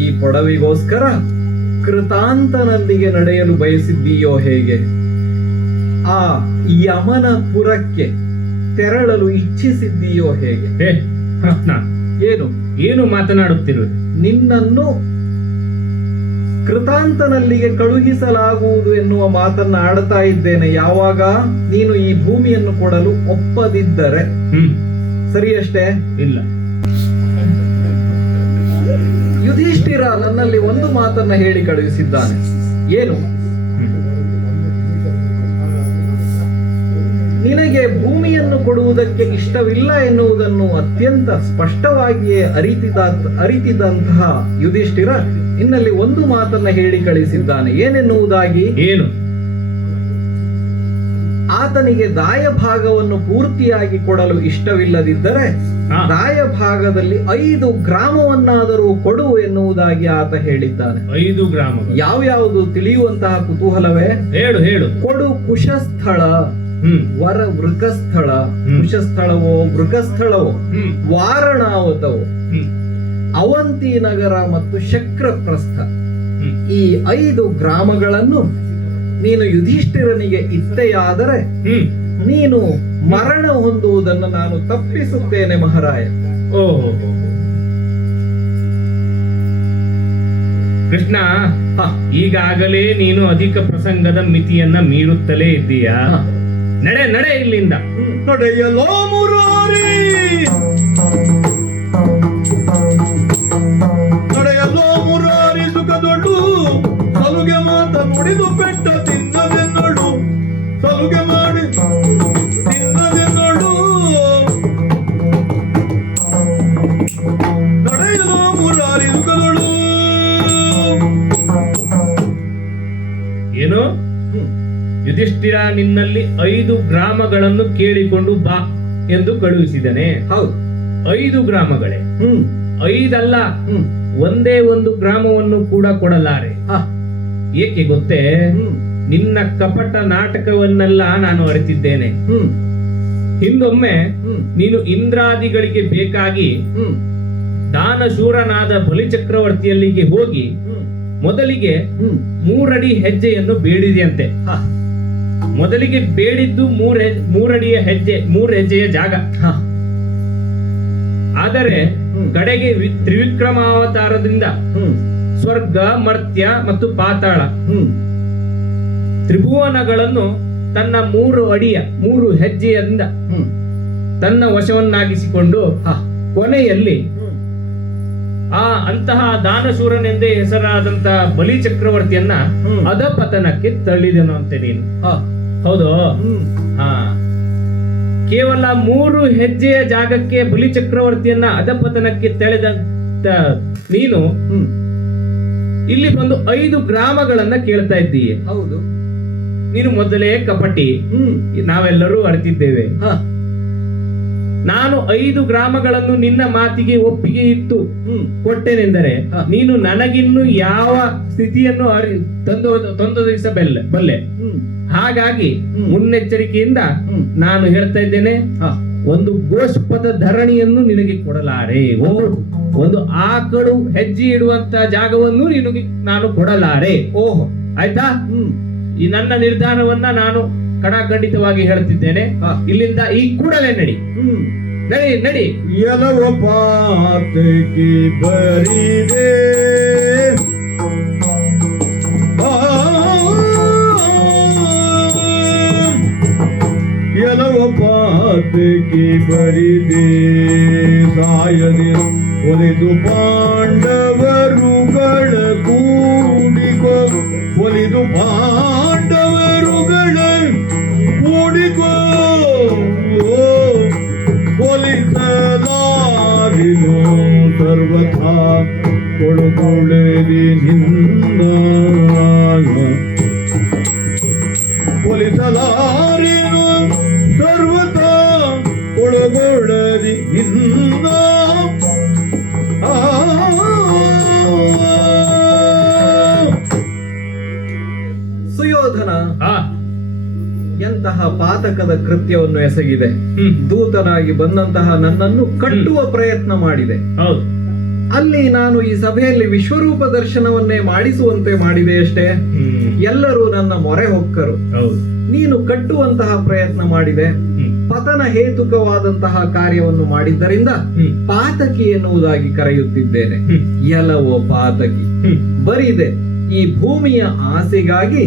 ಈ ಪೊಡವಿಗೋಸ್ಕರ ಕೃತಾಂತನಲ್ಲಿಗೆ ನಡೆಯಲು ಬಯಸಿದ್ದೀಯೋ ಹೇಗೆ? ಆ ಯಮನ ಪುರಕ್ಕೆ ತೆರಳಲು ಇಚ್ಛಿಸಿದ್ದೀಯೋ ಹೇಗೆ? ಏನು ಏನು ಮಾತನಾಡುತ್ತಿರುವುದು? ನಿನ್ನನ್ನು ಕೃತಾಂತನಲ್ಲಿಗೆ ಕಳುಹಿಸಲಾಗುವುದು ಎನ್ನುವ ಮಾತನ್ನ ಆಡ್ತಾ ಇದ್ದೇನೆ. ಯಾವಾಗ ನೀನು ಈ ಭೂಮಿಯನ್ನು ಕೊಡಲು ಒಪ್ಪದಿದ್ದರೆ. ಸರಿಯಷ್ಟೇ? ಇಲ್ಲ. ಯುಧಿಷ್ಠಿರ ನನ್ನಲ್ಲಿ ಒಂದು ಮಾತನ್ನ ಹೇಳಿ ಕಳುಹಿಸಿದ್ದಾನೆ. ಏನು? ನಿನಗೆ ಭೂಮಿಯನ್ನು ಕೊಡುವುದಕ್ಕೆ ಇಷ್ಟವಿಲ್ಲ ಎನ್ನುವುದನ್ನು ಅತ್ಯಂತ ಸ್ಪಷ್ಟವಾಗಿಯೇ ಅರಿತಿದಂತಹ ಯುಧಿಷ್ಠಿರ ನಿನ್ನಲ್ಲಿ ಒಂದು ಮಾತನ್ನ ಹೇಳಿ ಕಳಿಸಿದ್ದಾನೆ. ಏನೆನ್ನುವುದಾಗಿ? ಏನು? ಆತನಿಗೆ ದಾಯ ಭಾಗವನ್ನು ಪೂರ್ತಿಯಾಗಿ ಕೊಡಲು ಇಷ್ಟವಿಲ್ಲದಿದ್ದರೆ ದಾಯ ಭಾಗದಲ್ಲಿ 5 ಗ್ರಾಮವನ್ನಾದರೂ ಕೊಡು ಎನ್ನುವುದಾಗಿ ಆತ ಹೇಳಿದ್ದಾನೆ. 5 ಗ್ರಾಮ ಯಾವ್ಯಾವುದು ತಿಳಿಯುವಂತಹ ಕುತೂಹಲವೇ? ಹೇಳು ಹೇಳು. ಕೊಡು ಕುಶಸ್ಥಳ, ವರ ವೃಕಸ್ಥಳ, ಕುಶಸ್ಥಳವೋ ವೃಕಸ್ಥಳವೋ, ವಾರಣಾವತವೋ, ಅವಂತಿ ನಗರ ಮತ್ತು ಶಕ್ರಪ್ರಸ್ಥ. ಈ 5 ಗ್ರಾಮಗಳನ್ನು ನೀನು ಯುಧಿಷ್ಠಿರನಿಗೆ ಇತ್ತೆಯಾದರೆ ನೀನು ಮರಣ ಹೊಂದುವುದನ್ನು ನಾನು ತಪ್ಪಿಸುತ್ತೇನೆ ಮಹಾರಾಯ. ಓಹೋ ಕೃಷ್ಣ, ಈಗಾಗಲೇ ನೀನು ಅಧಿಕ ಪ್ರಸಂಗದ ಮಿತಿಯನ್ನ ಮೀರುತ್ತಲೇ ಇದ್ದೀಯಾ. ನಡೆ ನಡೆ ಇಲ್ಲಿಂದ. ನಡೆಯಲೋ ಮುರಾರಿ, ನಡೆಯಲೋ ಮುರಾರಿ ಸುಖದೊಡ್ಡು ಸಲುಗೆ ಮಾತ ನುಡಿದು ಬೆಟ್ಟ ತಿನ್ನದೆನ್ನಡು, ಸಲುಗೆ ಮಾಡಿ ತಿನ್ನದೆನ್ನಡು. ನಡೆಯಲೋ ಮುರಾರಿ ಸುಖದೊಡು. ಏನು? ಯುಧಿಷ್ಠಿರ ನಿನ್ನಲ್ಲಿ 5 ಗ್ರಾಮಗಳನ್ನು ಕೇಳಿಕೊಂಡು ಬಾ ಎಂದು ಕಳುಹಿಸಿದನೆ. ಹೌದು, 5 ಗ್ರಾಮಗಳೇ. 5 ಅಲ್ಲ, ಒಂದೇ ಒಂದು ಗ್ರಾಮವನ್ನು ಕೂಡ ಕೊಡಲಾರೆ. ಏಕೆ ಗೊತ್ತೇ? ನಿನ್ನ ಕಪಟ ನಾಟಕವನ್ನೆಲ್ಲ ನಾನು ಅರಿತಿದ್ದೇನೆ. ಹಿಂದೊಮ್ಮೆ ನೀನು ಇಂದ್ರಾದಿಗಳಿಗೆ ಬೇಕಾಗಿ ದಾನಶೂರನಾದ ಬಲಿಚಕ್ರವರ್ತಿಯಲ್ಲಿಗೆ ಹೋಗಿ ಮೊದಲಿಗೆ 3 ಅಡಿ ಹೆಜ್ಜೆಯನ್ನು ಬೇಡಿದೆಯಂತೆ. ಮೊದಲಿಗೆ ಬೇಡಿದ್ದು 3 ಅಡಿಯ ಹೆಜ್ಜೆ, 3 ಹೆಜ್ಜೆಯ ಜಾಗ. ಆದರೆ ಕಡೆಗೆ ತ್ರಿವಿಕ್ರಮಾವತಾರದಿಂದ ಸ್ವರ್ಗ, ಮರ್ತ್ಯ ಮತ್ತು ಪಾತಾಳ ತ್ರಿಭುವನಗಳನ್ನು ತನ್ನ 3 ಅಡಿಯ 3 ಹೆಜ್ಜೆಯಿಂದ ತನ್ನ ವಶವನ್ನಾಗಿಸಿಕೊಂಡು ಕೊನೆಯಲ್ಲಿ ಅಂತಹ ದಾನಶೂರನೆಂದೇ ಹೆಸರಾದಂತಹ ಬಲಿ ಚಕ್ರವರ್ತಿಯನ್ನ ಅಧಪತನಕ್ಕೆ ತಳ್ಳಿದನು ಅಂತೆ ನೀನು. ಹೌದು. ಕೇವಲ 3 ಹೆಜ್ಜೆಯ ಜಾಗಕ್ಕೆ ಬಲಿ ಚಕ್ರವರ್ತಿಯನ್ನ ಅಧಪತನಕ್ಕೆ ತಳ್ಳಿದಂತ ನೀನು ಇಲ್ಲಿ ಬಂದು 5 ಗ್ರಾಮಗಳನ್ನ ಕೇಳ್ತಾ ಇದ್ದೀಯ. ಹೌದು. ನೀನು ಮೊದಲೇ ಕಪಟಿ, ನಾವೆಲ್ಲರೂ ಅರಿತಿದ್ದೇವೆ. ನಾನು 5 ಗ್ರಾಮಗಳನ್ನು ನಿನ್ನ ಮಾತಿಗೆ ಒಪ್ಪಿಗೆ ಇಟ್ಟು ಕೊಟ್ಟೆನೆಂದರೆ ನೀನು ನನಗಿನ್ನು ಯಾವ ಸ್ಥಿತಿಯನ್ನು ತಂದೊದಗಿಸಬಲ್ಲೆ. ಹಾಗಾಗಿ ಮುನ್ನೆಚ್ಚರಿಕೆಯಿಂದ ನಾನು ಹೇಳ್ತಾ ಇದ್ದೇನೆ, ಒಂದು ಗೋಷ್ಪದ ಧರಣಿಯನ್ನು ನಿನಗೆ ಕೊಡಲಾರೆ. ಒಂದು ಆಕಳು ಹೆಜ್ಜೆ ಇಡುವಂತ ಜಾಗವನ್ನು ನಿನಗೆ ನಾನು ಕೊಡಲಾರೆ. ಓಹೋ, ಆಯ್ತಾ? ಈ ನನ್ನ ನಿರ್ಧಾರವನ್ನ ನಾನು ಖಡಾಖಂಡಿತವಾಗಿ ಹೇಳ್ತಿದ್ದೇನೆ. ಇಲ್ಲಿಂದ ಈ ಕೂಡಲೇ ನಡಿ, ನಡಿ ನಡಿ. ಎಲವ ಪಾತಕಿ ಬರಿದೆ ಎಲವ ಪಾತಕಿ ಬರಿದೆ ಸಾಯದೆ ಒಲಿದು ಪಾಂಡವರುಗಳ ಕೂಡಿಕೋ, ಒಲಿದು ಪಾಂಡವರುಗಳ ಕೂಡಿಕೋ, ಒಲಿಸಲಾರಿನೋ ಸರ್ವಥಾ ಕೊಡುಗೊಳಲಿ ನಿನ್ನ, ಒಲಿಸಲಾರಿನೋ ಸರ್ವಥಾ ಕೊಡುಗೊಳಲಿ ನಿನ್ನ. ಸುಯೋಧನ ಎಂತಹ ಪಾತಕದ ಕೃತ್ಯವನ್ನು ಎಸಗಿದೆ. ದೂತನಾಗಿ ಬಂದಂತಹ ನನ್ನನ್ನು ಕಟ್ಟುವ ಪ್ರಯತ್ನ ಮಾಡಿದೆ. ಅಲ್ಲಿ ನಾನು ಈ ಸಭೆಯಲ್ಲಿ ವಿಶ್ವರೂಪ ದರ್ಶನವನ್ನೇ ಮಾಡಿಸುವಂತೆ ಮಾಡಿದೆ ಅಷ್ಟೇ. ಎಲ್ಲರೂ ನನ್ನ ಮೊರೆ ಹೊಕ್ಕರು. ನೀನು ಕಟ್ಟುವಂತಹ ಪ್ರಯತ್ನ ಮಾಡಿದೆ. ಪತನ ಹೇತುಕವಾದಂತಹ ಕಾರ್ಯವನ್ನು ಮಾಡಿದ್ದರಿಂದ ಪಾತಕಿ ಎನ್ನುವುದಾಗಿ ಕರೆಯುತ್ತಿದ್ದೇನೆ. ಎಲವೋ ಪಾತಕಿ ಬರಿದೆ. ಈ ಭೂಮಿಯ ಆಸೆಗಾಗಿ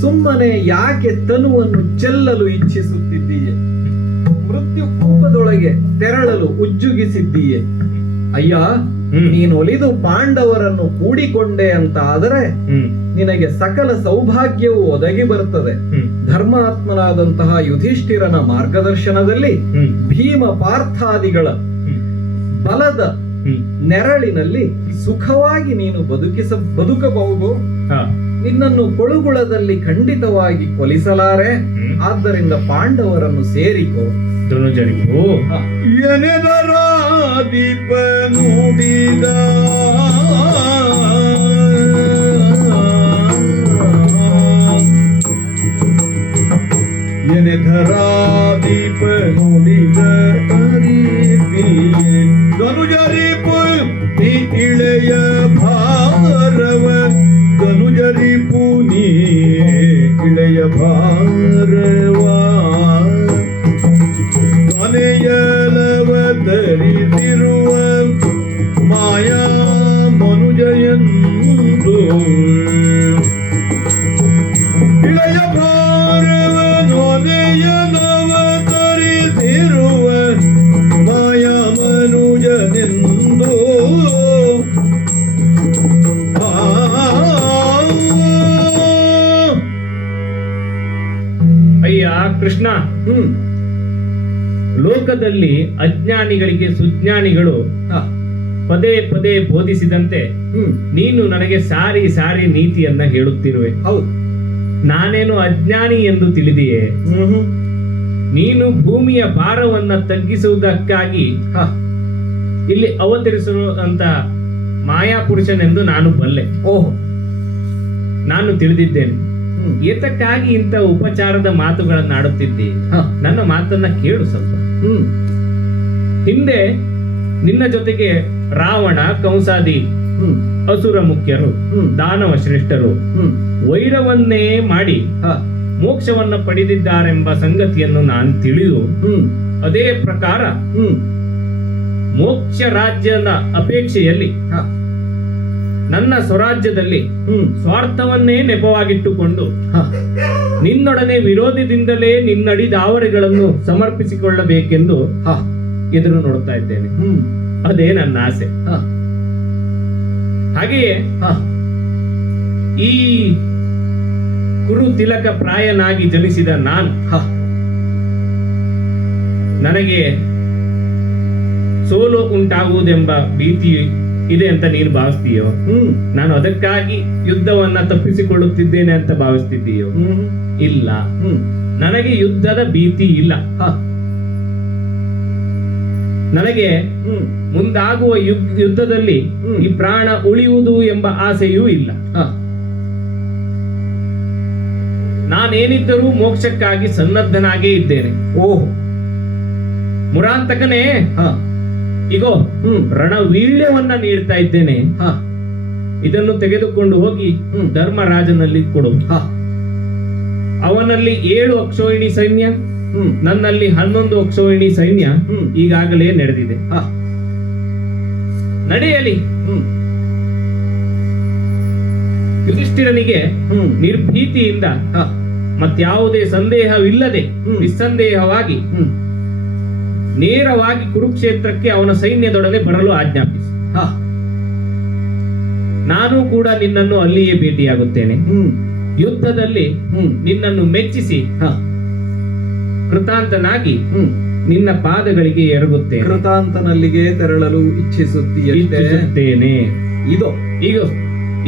ಸುಮ್ಮನೆ ಯಾಕೆ ತನುವನ್ನು ಚೆಲ್ಲಲು ಇಚ್ಛಿಸುತ್ತಿದ್ದೀಯೆ? ಮೃತ್ಯು ಕೂಪದೊಳಗೆ ತೆರಳಲು ಉಜ್ಜುಗಿಸಿದ್ದೀಯೆ. ಅಯ್ಯ, ನೀನು ಒಲಿದು ಪಾಂಡವರನ್ನು ಕೂಡಿಕೊಂಡೆ ಅಂತ ಆದರೆ ನಿನಗೆ ಸಕಲ ಸೌಭಾಗ್ಯವು ಒದಗಿ ಬರುತ್ತದೆ. ಧರ್ಮಾತ್ಮನಾದಂತಹ ಯುಧಿಷ್ಠಿರನ ಮಾರ್ಗದರ್ಶನದಲ್ಲಿ ಭೀಮ ಪಾರ್ಥಾದಿಗಳ ಬಲದ ನೆರಳಿನಲ್ಲಿ ಸುಖವಾಗಿ ನೀನು ಬದುಕಬಹುದು. ನಿನ್ನನ್ನು ಕೊಳುಗುಳದಲ್ಲಿ ಖಂಡಿತವಾಗಿ ಕೊಲಿಸಲಾರೆ. ಆದ್ದರಿಂದ ಪಾಂಡವರನ್ನು ಸೇರಿಕೋ. ಧನುಜರಿಗೂ ಎನೆದರ ದೀಪ ನುಡಿದ ಎನೆದರ ದೀಪ ನುಡಿದ ರೀತಿ ಧನುಜರಿಪು ನೀ ಇಳೆಯ ಭಾರವ ಧನುಜರಿಪು ನೀ ಇಳೆಯ ಭಾರವಾ ಮನೆಯಲವತರಿಸಿರುವ ಮಾಯಾ ಮನುಜಯಂದು ಇಳೆಯ ಭಾರವ ನೊನೆಯಲವತರಿಸಿರುವ ಮಾಯಾ ಮನುಜನೆಂದು ಅಯ್ಯ ಕೃಷ್ಣ, ಲೋಕದಲ್ಲಿ ಅಜ್ಞಾನಿಗಳಿಗೆ ಸುಜ್ಞಾನಿಗಳು ಪದೇ ಪದೇ ಬೋಧಿಸಿದಂತೆ ನೀನು ನನಗೆ ಸಾರಿ ಸಾರಿ ನೀತಿಯನ್ನ ಹೇಳುತ್ತಿರುವೆ. ಹೌದು, ನಾನೇನು ಅಜ್ಞಾನಿ ಎಂದು ತಿಳಿದೆಯೇ? ನೀನು ಭೂಮಿಯ ಭಾರವನ್ನ ತಗ್ಗಿಸುವುದಕ್ಕಾಗಿ ಇಲ್ಲಿ ಅವತರಿಸಿರುವಂತ ಮಾಯಾ ಪುರುಷನೆಂದು ನಾನು ಬಲ್ಲೆ. ಓಹೋ, ನಾನು ತಿಳಿದಿದ್ದೇನೆ. ಏತಕ್ಕಾಗಿ ಇಂಥ ಉಪಚಾರದ ಮಾತುಗಳನ್ನ ಆಡುತ್ತಿದ್ದಿ? ನನ್ನ ಮಾತನ್ನ ಕೇಳು ಸ್ವಲ್ಪ. ಹಿಂದೆ ನಿನ್ನ ಜೊತೆಗೆ ರಾವಣ, ಕಂಸಾದಿ ಅಸುರ ಮುಖ್ಯರು, ದಾನವ ಶ್ರೇಷ್ಠರು ವೈರವನ್ನೇ ಮಾಡಿ ಮೋಕ್ಷವನ್ನ ಪಡೆದಿದ್ದಾರೆಂಬ ಸಂಗತಿಯನ್ನು ನಾನು ತಿಳಿದು ಅದೇ ಪ್ರಕಾರ ಮೋಕ್ಷ ರಾಜ್ಯದ ಅಪೇಕ್ಷೆಯಲ್ಲಿ ನನ್ನ ಸ್ವರಾಜ್ಯದಲ್ಲಿ ಸ್ವಾರ್ಥವನ್ನೇ ನೆಪವಾಗಿಟ್ಟುಕೊಂಡು ನಿನ್ನೊಡನೆ ವಿರೋಧದಿಂದಲೇ ನಿನ್ನಡಿದಾವರಿಗಳನ್ನು ಸಮರ್ಪಿಸಿಕೊಳ್ಳಬೇಕೆಂದು ಎದುರು ನೋಡ್ತಾ ಇದ್ದೇನೆ. ಅದೇ ನನ್ನ ಆಸೆ. ಹಾಗೆಯೇ ಈ ಕುರು ತಿಲಕ ಪ್ರಾಯನಾಗಿ ಜನಿಸಿದ ನಾನು ನನಗೆ ಸೋಲು ಉಂಟಾಗುವುದೆಂಬ ಭೀತಿ ಇದೆ ಅಂತ ನೀನು ಭಾವಿಸ್ತೀಯೋ? ನಾನು ಅದಕ್ಕಾಗಿ ಯುದ್ಧವನ್ನ ತಪ್ಪಿಸಿಕೊಳ್ಳುತ್ತಿದ್ದೇನೆ ಅಂತ ಭಾವಿಸ್ತಿದ್ದೀಯೋ? ಇಲ್ಲ, ನನಗೆ ಯುದ್ಧದ ಭೀತಿ ಇಲ್ಲ. ನನಗೆ ಮುಂದಾಗುವ ಯುದ್ಧದಲ್ಲಿ ಈ ಪ್ರಾಣ ಉಳಿಯುವುದು ಎಂಬ ಆಸೆಯೂ ಇಲ್ಲ. ನಾನೇನಿದ್ದರೂ ಮೋಕ್ಷಕ್ಕಾಗಿ ಸನ್ನದ್ಧನಾಗೇ ಇದ್ದೇನೆ. ಓಹ್ ಮುರಾಂತಕನೇ, ಇಗೋ ರಣವೀಳ್ಯವನ್ನ ನೀಡ್ತಾ ಇದ್ದೇನೆ. ಇದನ್ನು ತೆಗೆದುಕೊಂಡು ಹೋಗಿ ಧರ್ಮರಾಜನಲ್ಲಿ ಕೊಡು. ಅವನಲ್ಲಿ 7 ಅಕ್ಷೋಹಿಣಿ ಸೈನ್ಯ, ನನ್ನಲ್ಲಿ 11 ಅಕ್ಷೋಹಿಣಿ ಸೈನ್ಯ ಈಗಾಗಲೇ ನಡೆದಿದೆ. ನಡೆಯಲಿ. ಯುಧಿಷ್ಠಿರನಿಗೆ ನಿರ್ಭೀತಿಯಿಂದ ಮತ್ಯಾವುದೇ ಸಂದೇಹವಿಲ್ಲದೆ ನಿಸ್ಸಂದೇಹವಾಗಿ ನೇರವಾಗಿ ಕುರುಕ್ಷೇತ್ರಕ್ಕೆ ಅವನ ಸೈನ್ಯದೊಡನೆ ಬರಲು ಆಜ್ಞಾಪಿಸಿ. ನಾನು ಕೂಡ ನಿನ್ನನ್ನು ಅಲ್ಲಿಯೇ ಭೇಟಿಯಾಗುತ್ತೇನೆ. ಯುದ್ಧದಲ್ಲಿ ನಿನ್ನನ್ನು ಮೆಚ್ಚಿಸಿ ಕೃತಾಂತನಾಗಿ ನಿನ್ನ ಪಾದಗಳಿಗೆ ಎರಗುತ್ತೇನೆ. ಕೃತಾಂತನಲ್ಲಿಗೆ ತೆರಳಲು ಇಚ್ಛಿಸುತ್ತೇನೆ. ಇದು ಈಗ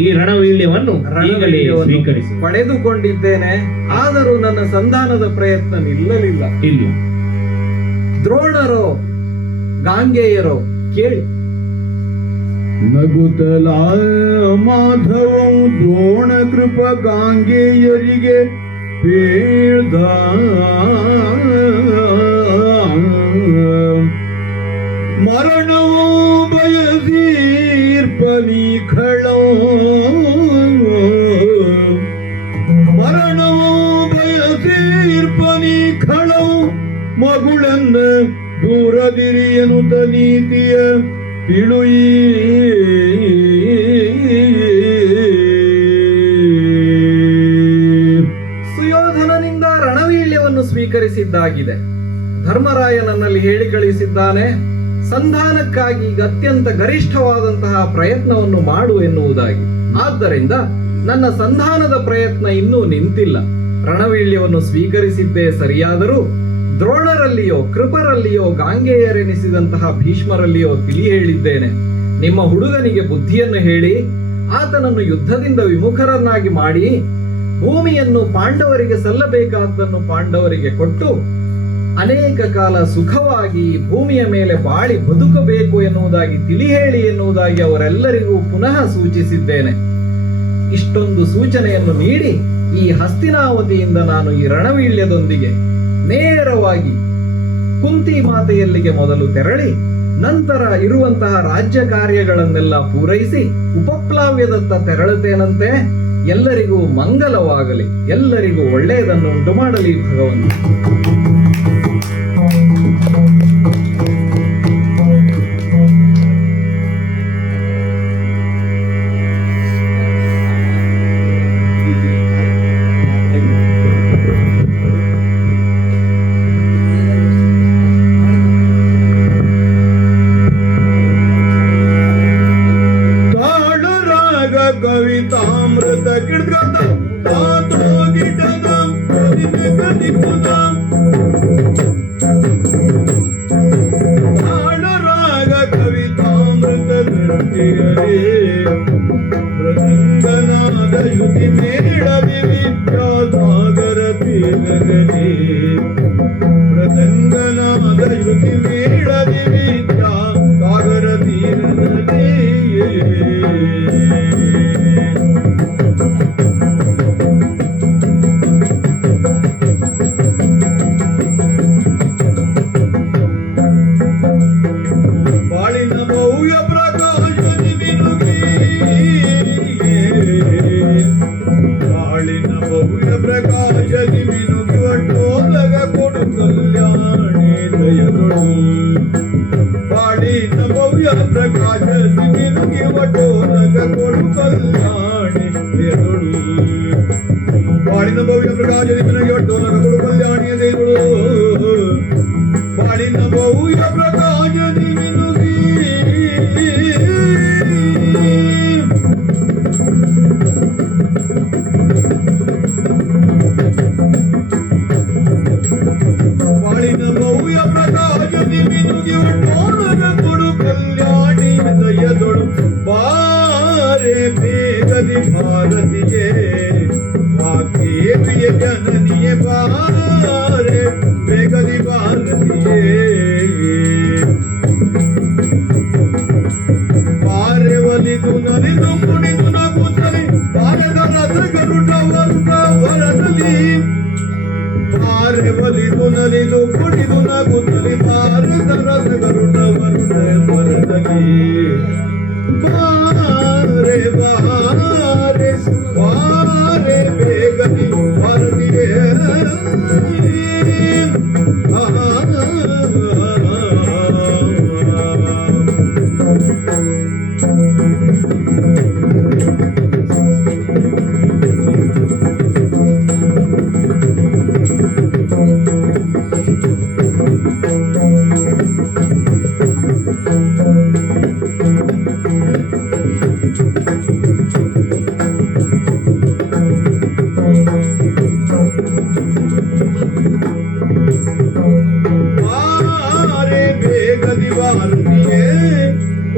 ಈ ರಣವೀಳ್ಯವನ್ನು ಈಗಲೇ ಸ್ವೀಕರಿಸಿ. ಪಡೆದುಕೊಂಡಿದ್ದೇನೆ, ಆದರೂ ನನ್ನ ಸಂಧಾನದ ಪ್ರಯತ್ನ ನಿಲ್ಲಲಿಲ್ಲ. ಇಲ್ಲ. ದ್ರೋಣರೋ ಗಾಂಗೇಯರೋ ಕೇಳಿ. ನಗುತ್ತಲ ಮಾಧವಂ ದ್ರೋಣ ಕೃಪ ಗಾಂಗೇಯರಿಗೆ ಪೇಳ್ದ ಮರಣವೂ ಬಯಸೀರ್ಪನಿ ಖಳೋ ಮರಣವೂ ಬಯಸೀರ್ಪನಿ ಖಳೋ ಮಗುಳನ್ನ ದೂರದಿರಿಯನುತ ನೀತಿಯ ತಿಳುಯಿ ಸ್ವೀಕರಿಸಿದ್ದಾಗಿದೆ. ಧರ್ಮರಾಯ ನನ್ನಲ್ಲಿ ಹೇಳಿ ಕಳಿಸಿದ್ದಾನೆ, ಸಂಧಾನಕ್ಕಾಗಿ ಈಗ ಅತ್ಯಂತ ಗರಿಷ್ಠವಾದಂತಹ ಪ್ರಯತ್ನವನ್ನು ಮಾಡು ಎನ್ನುವುದಾಗಿ. ಆದ್ದರಿಂದ ನನ್ನ ಸಂಧಾನದ ಪ್ರಯತ್ನ ಇನ್ನೂ ನಿಂತಿಲ್ಲ. ರಣವೀಳ್ಯವನ್ನು ಸ್ವೀಕರಿಸಿದ್ದೇ ಸರಿಯಾದರೂ ದ್ರೋಣರಲ್ಲಿಯೋ, ಕೃಪರಲ್ಲಿಯೋ, ಗಾಂಗೇಯರೆನಿಸಿದಂತಹ ಭೀಷ್ಮರಲ್ಲಿಯೋ ತಿಳಿ ಹೇಳಿದ್ದೇನೆ. ನಿಮ್ಮ ಹುಡುಗನಿಗೆ ಬುದ್ಧಿಯನ್ನು ಹೇಳಿ ಆತನನ್ನು ಯುದ್ಧದಿಂದ ವಿಮುಖರನ್ನಾಗಿ ಮಾಡಿ ಭೂಮಿಯನ್ನು ಪಾಂಡವರಿಗೆ ಸಲ್ಲಬೇಕಾದ್ದನ್ನು ಪಾಂಡವರಿಗೆ ಕೊಟ್ಟು ಅನೇಕ ಕಾಲ ಸುಖವಾಗಿ ಭೂಮಿಯ ಮೇಲೆ ಬಾಳಿ ಬದುಕಬೇಕು ಎನ್ನುವುದಾಗಿ ತಿಳಿ ಹೇಳಿ ಎನ್ನುವುದಾಗಿ ಅವರೆಲ್ಲರಿಗೂ ಪುನಃ ಸೂಚಿಸಿದ್ದೇನೆ. ಇಷ್ಟೊಂದು ಸೂಚನೆಯನ್ನು ನೀಡಿ ಈ ಹಸ್ತಿನಾವತಿಯಿಂದ ನಾನು ಈ ರಣವೀಳ್ಯದೊಂದಿಗೆ ನೇರವಾಗಿ ಕುಂತಿ ಮಾತೆಯಲ್ಲಿಗೆ ಮೊದಲು ತೆರಳಿ ನಂತರ ಇರುವಂತಹ ರಾಜ್ಯ ಕಾರ್ಯಗಳನ್ನೆಲ್ಲ ಪೂರೈಸಿ ಉಪಪ್ಲಾವ್ಯದತ್ತ ತೆರಳುತ್ತೇನಂತೆ. ಎಲ್ಲರಿಗೂ ಮಂಗಲವಾಗಲಿ, ಎಲ್ಲರಿಗೂ ಒಳ್ಳೆಯದನ್ನು ಉಂಟು ಮಾಡಲಿ ಭಗವಂತ. ಕವಿತಾಮೃತ ಗಿಡದ ತಾತೋ ಗಿಡದ ಕಲಿತ ತಾಳರಾಗ ಕವಿತಾಮೃತ ದೃಷ್ಟಿಯರೇ ಪ್ರಸಂಗನಾದ ಯುತಿ ಮೇಳದಿ ವಿದ್ಯಾಸಾಗರ ತೀರಗಲಿ ಪ್ರಸಂಗನಾದ ಯುತಿ ಮೇಳದಿ ವಿದ್ಯಾಸಾಗರ ತೀರಗಲಿ ಪ್ರಕಾಶ ದಿವಿನುಗಿ ವಟೋಲಗ ಕೊಡು ಕಲ್ಯಾಣಿ ಎದುಳು ಬಾಳಿನ ಭವ್ಯ ಪ್ರಕಾಶ ದಿವಿನುಗಿ ವಟೋಲಗ ಕೊಡು ಕಲ್ಯಾಣಿ ಎದುಳು ಬಾಳಿನ ಭವ್ಯ ಪ್ರಕಾಶ ದಿವಿನುಗಿ ಬಾಳಿನ ಭವ್ಯ ಪ್ರಕಾಶ ದಿವಿನುಗಿ ವಟೋಲಗ ಕೊಡು ಕಲ್ಯಾಣಿ ದಯದೊಳು ಬಾರೆ ಬೇಗದಿ ಭಾರತಿಗೆ ವಾಗ್ದೇವಿಯ ಜನನಿಯೇ ಬಾರೆ ಬೇಗದಿ ಭಾರತಿಗೆ ಬಾರೆ ಒಲಿದು ನಲಿದು ಕುಣಿದು ನಗುತ್ತಲಿ ಬಾರದ ರಥ ಗರುಡ ವರುಡ ವರದಲ್ಲಿ ಬಾರೆ ಒಲಿದು ನಲಿದು ಕುಣಿದು ನಗುತ್ತಲಿ ಬಾರದ ರಥ ಗರುಡ ವರುಡ ವರದಲ್ಲಿ ಬಾರೆ ಬಾರೆ ಬಾರೆ ಬೇಗದಿ ಭಾರತಿಗೆ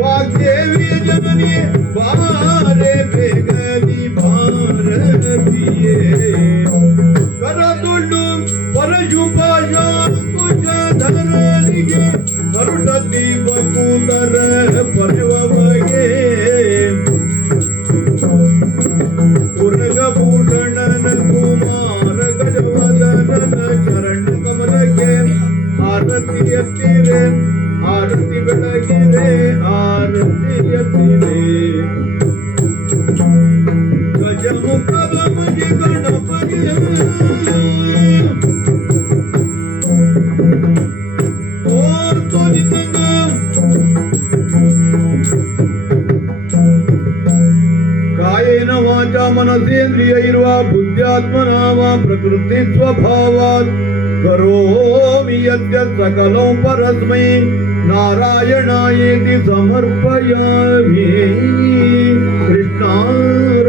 ವಾಗ್ದೇವಿಯ ಜನನಿಯೇ ಬಾರೆ ಬೇಗದಿ ಭಾರತಿಯೇ ಕರದುಳ್ಳು ಪರಶುಪಾಶ ಕುಶಧರನಿಗೆ ಮರುಟತಿ ಬಕೂತರ ಪರವ ಬಗೆ ಉರಗಭೂಷಣನ ಕುಮಾರ ಗಜವದನನ ಚರಣ ಕಮಲಕ್ಕೆ ಆರತಿ ಎತ್ತಿರೆ ಆರತಿ ಬೆಳಗಿರೆ ಆರತಿ ಎತ್ತಿರೆ ಗಜಮುಖದ ಮುಗಿ ಗಣಪಗೆ ಓರ್ತು ನಿಂಗ ಕಾಯೇನ ವಾಚ ಮನಸೇಂದ್ರಿಯ ಇರುವ ಬುದ್ಧ್ಯಾತ್ಮನಾಮ ಪ್ರಕೃತಿ ಸ್ವಭಾವಾತ್ करोमि यद्यत् सकलं परस्मै नारायणायेति समर्पयामि कृष्णार्पणमस्तु।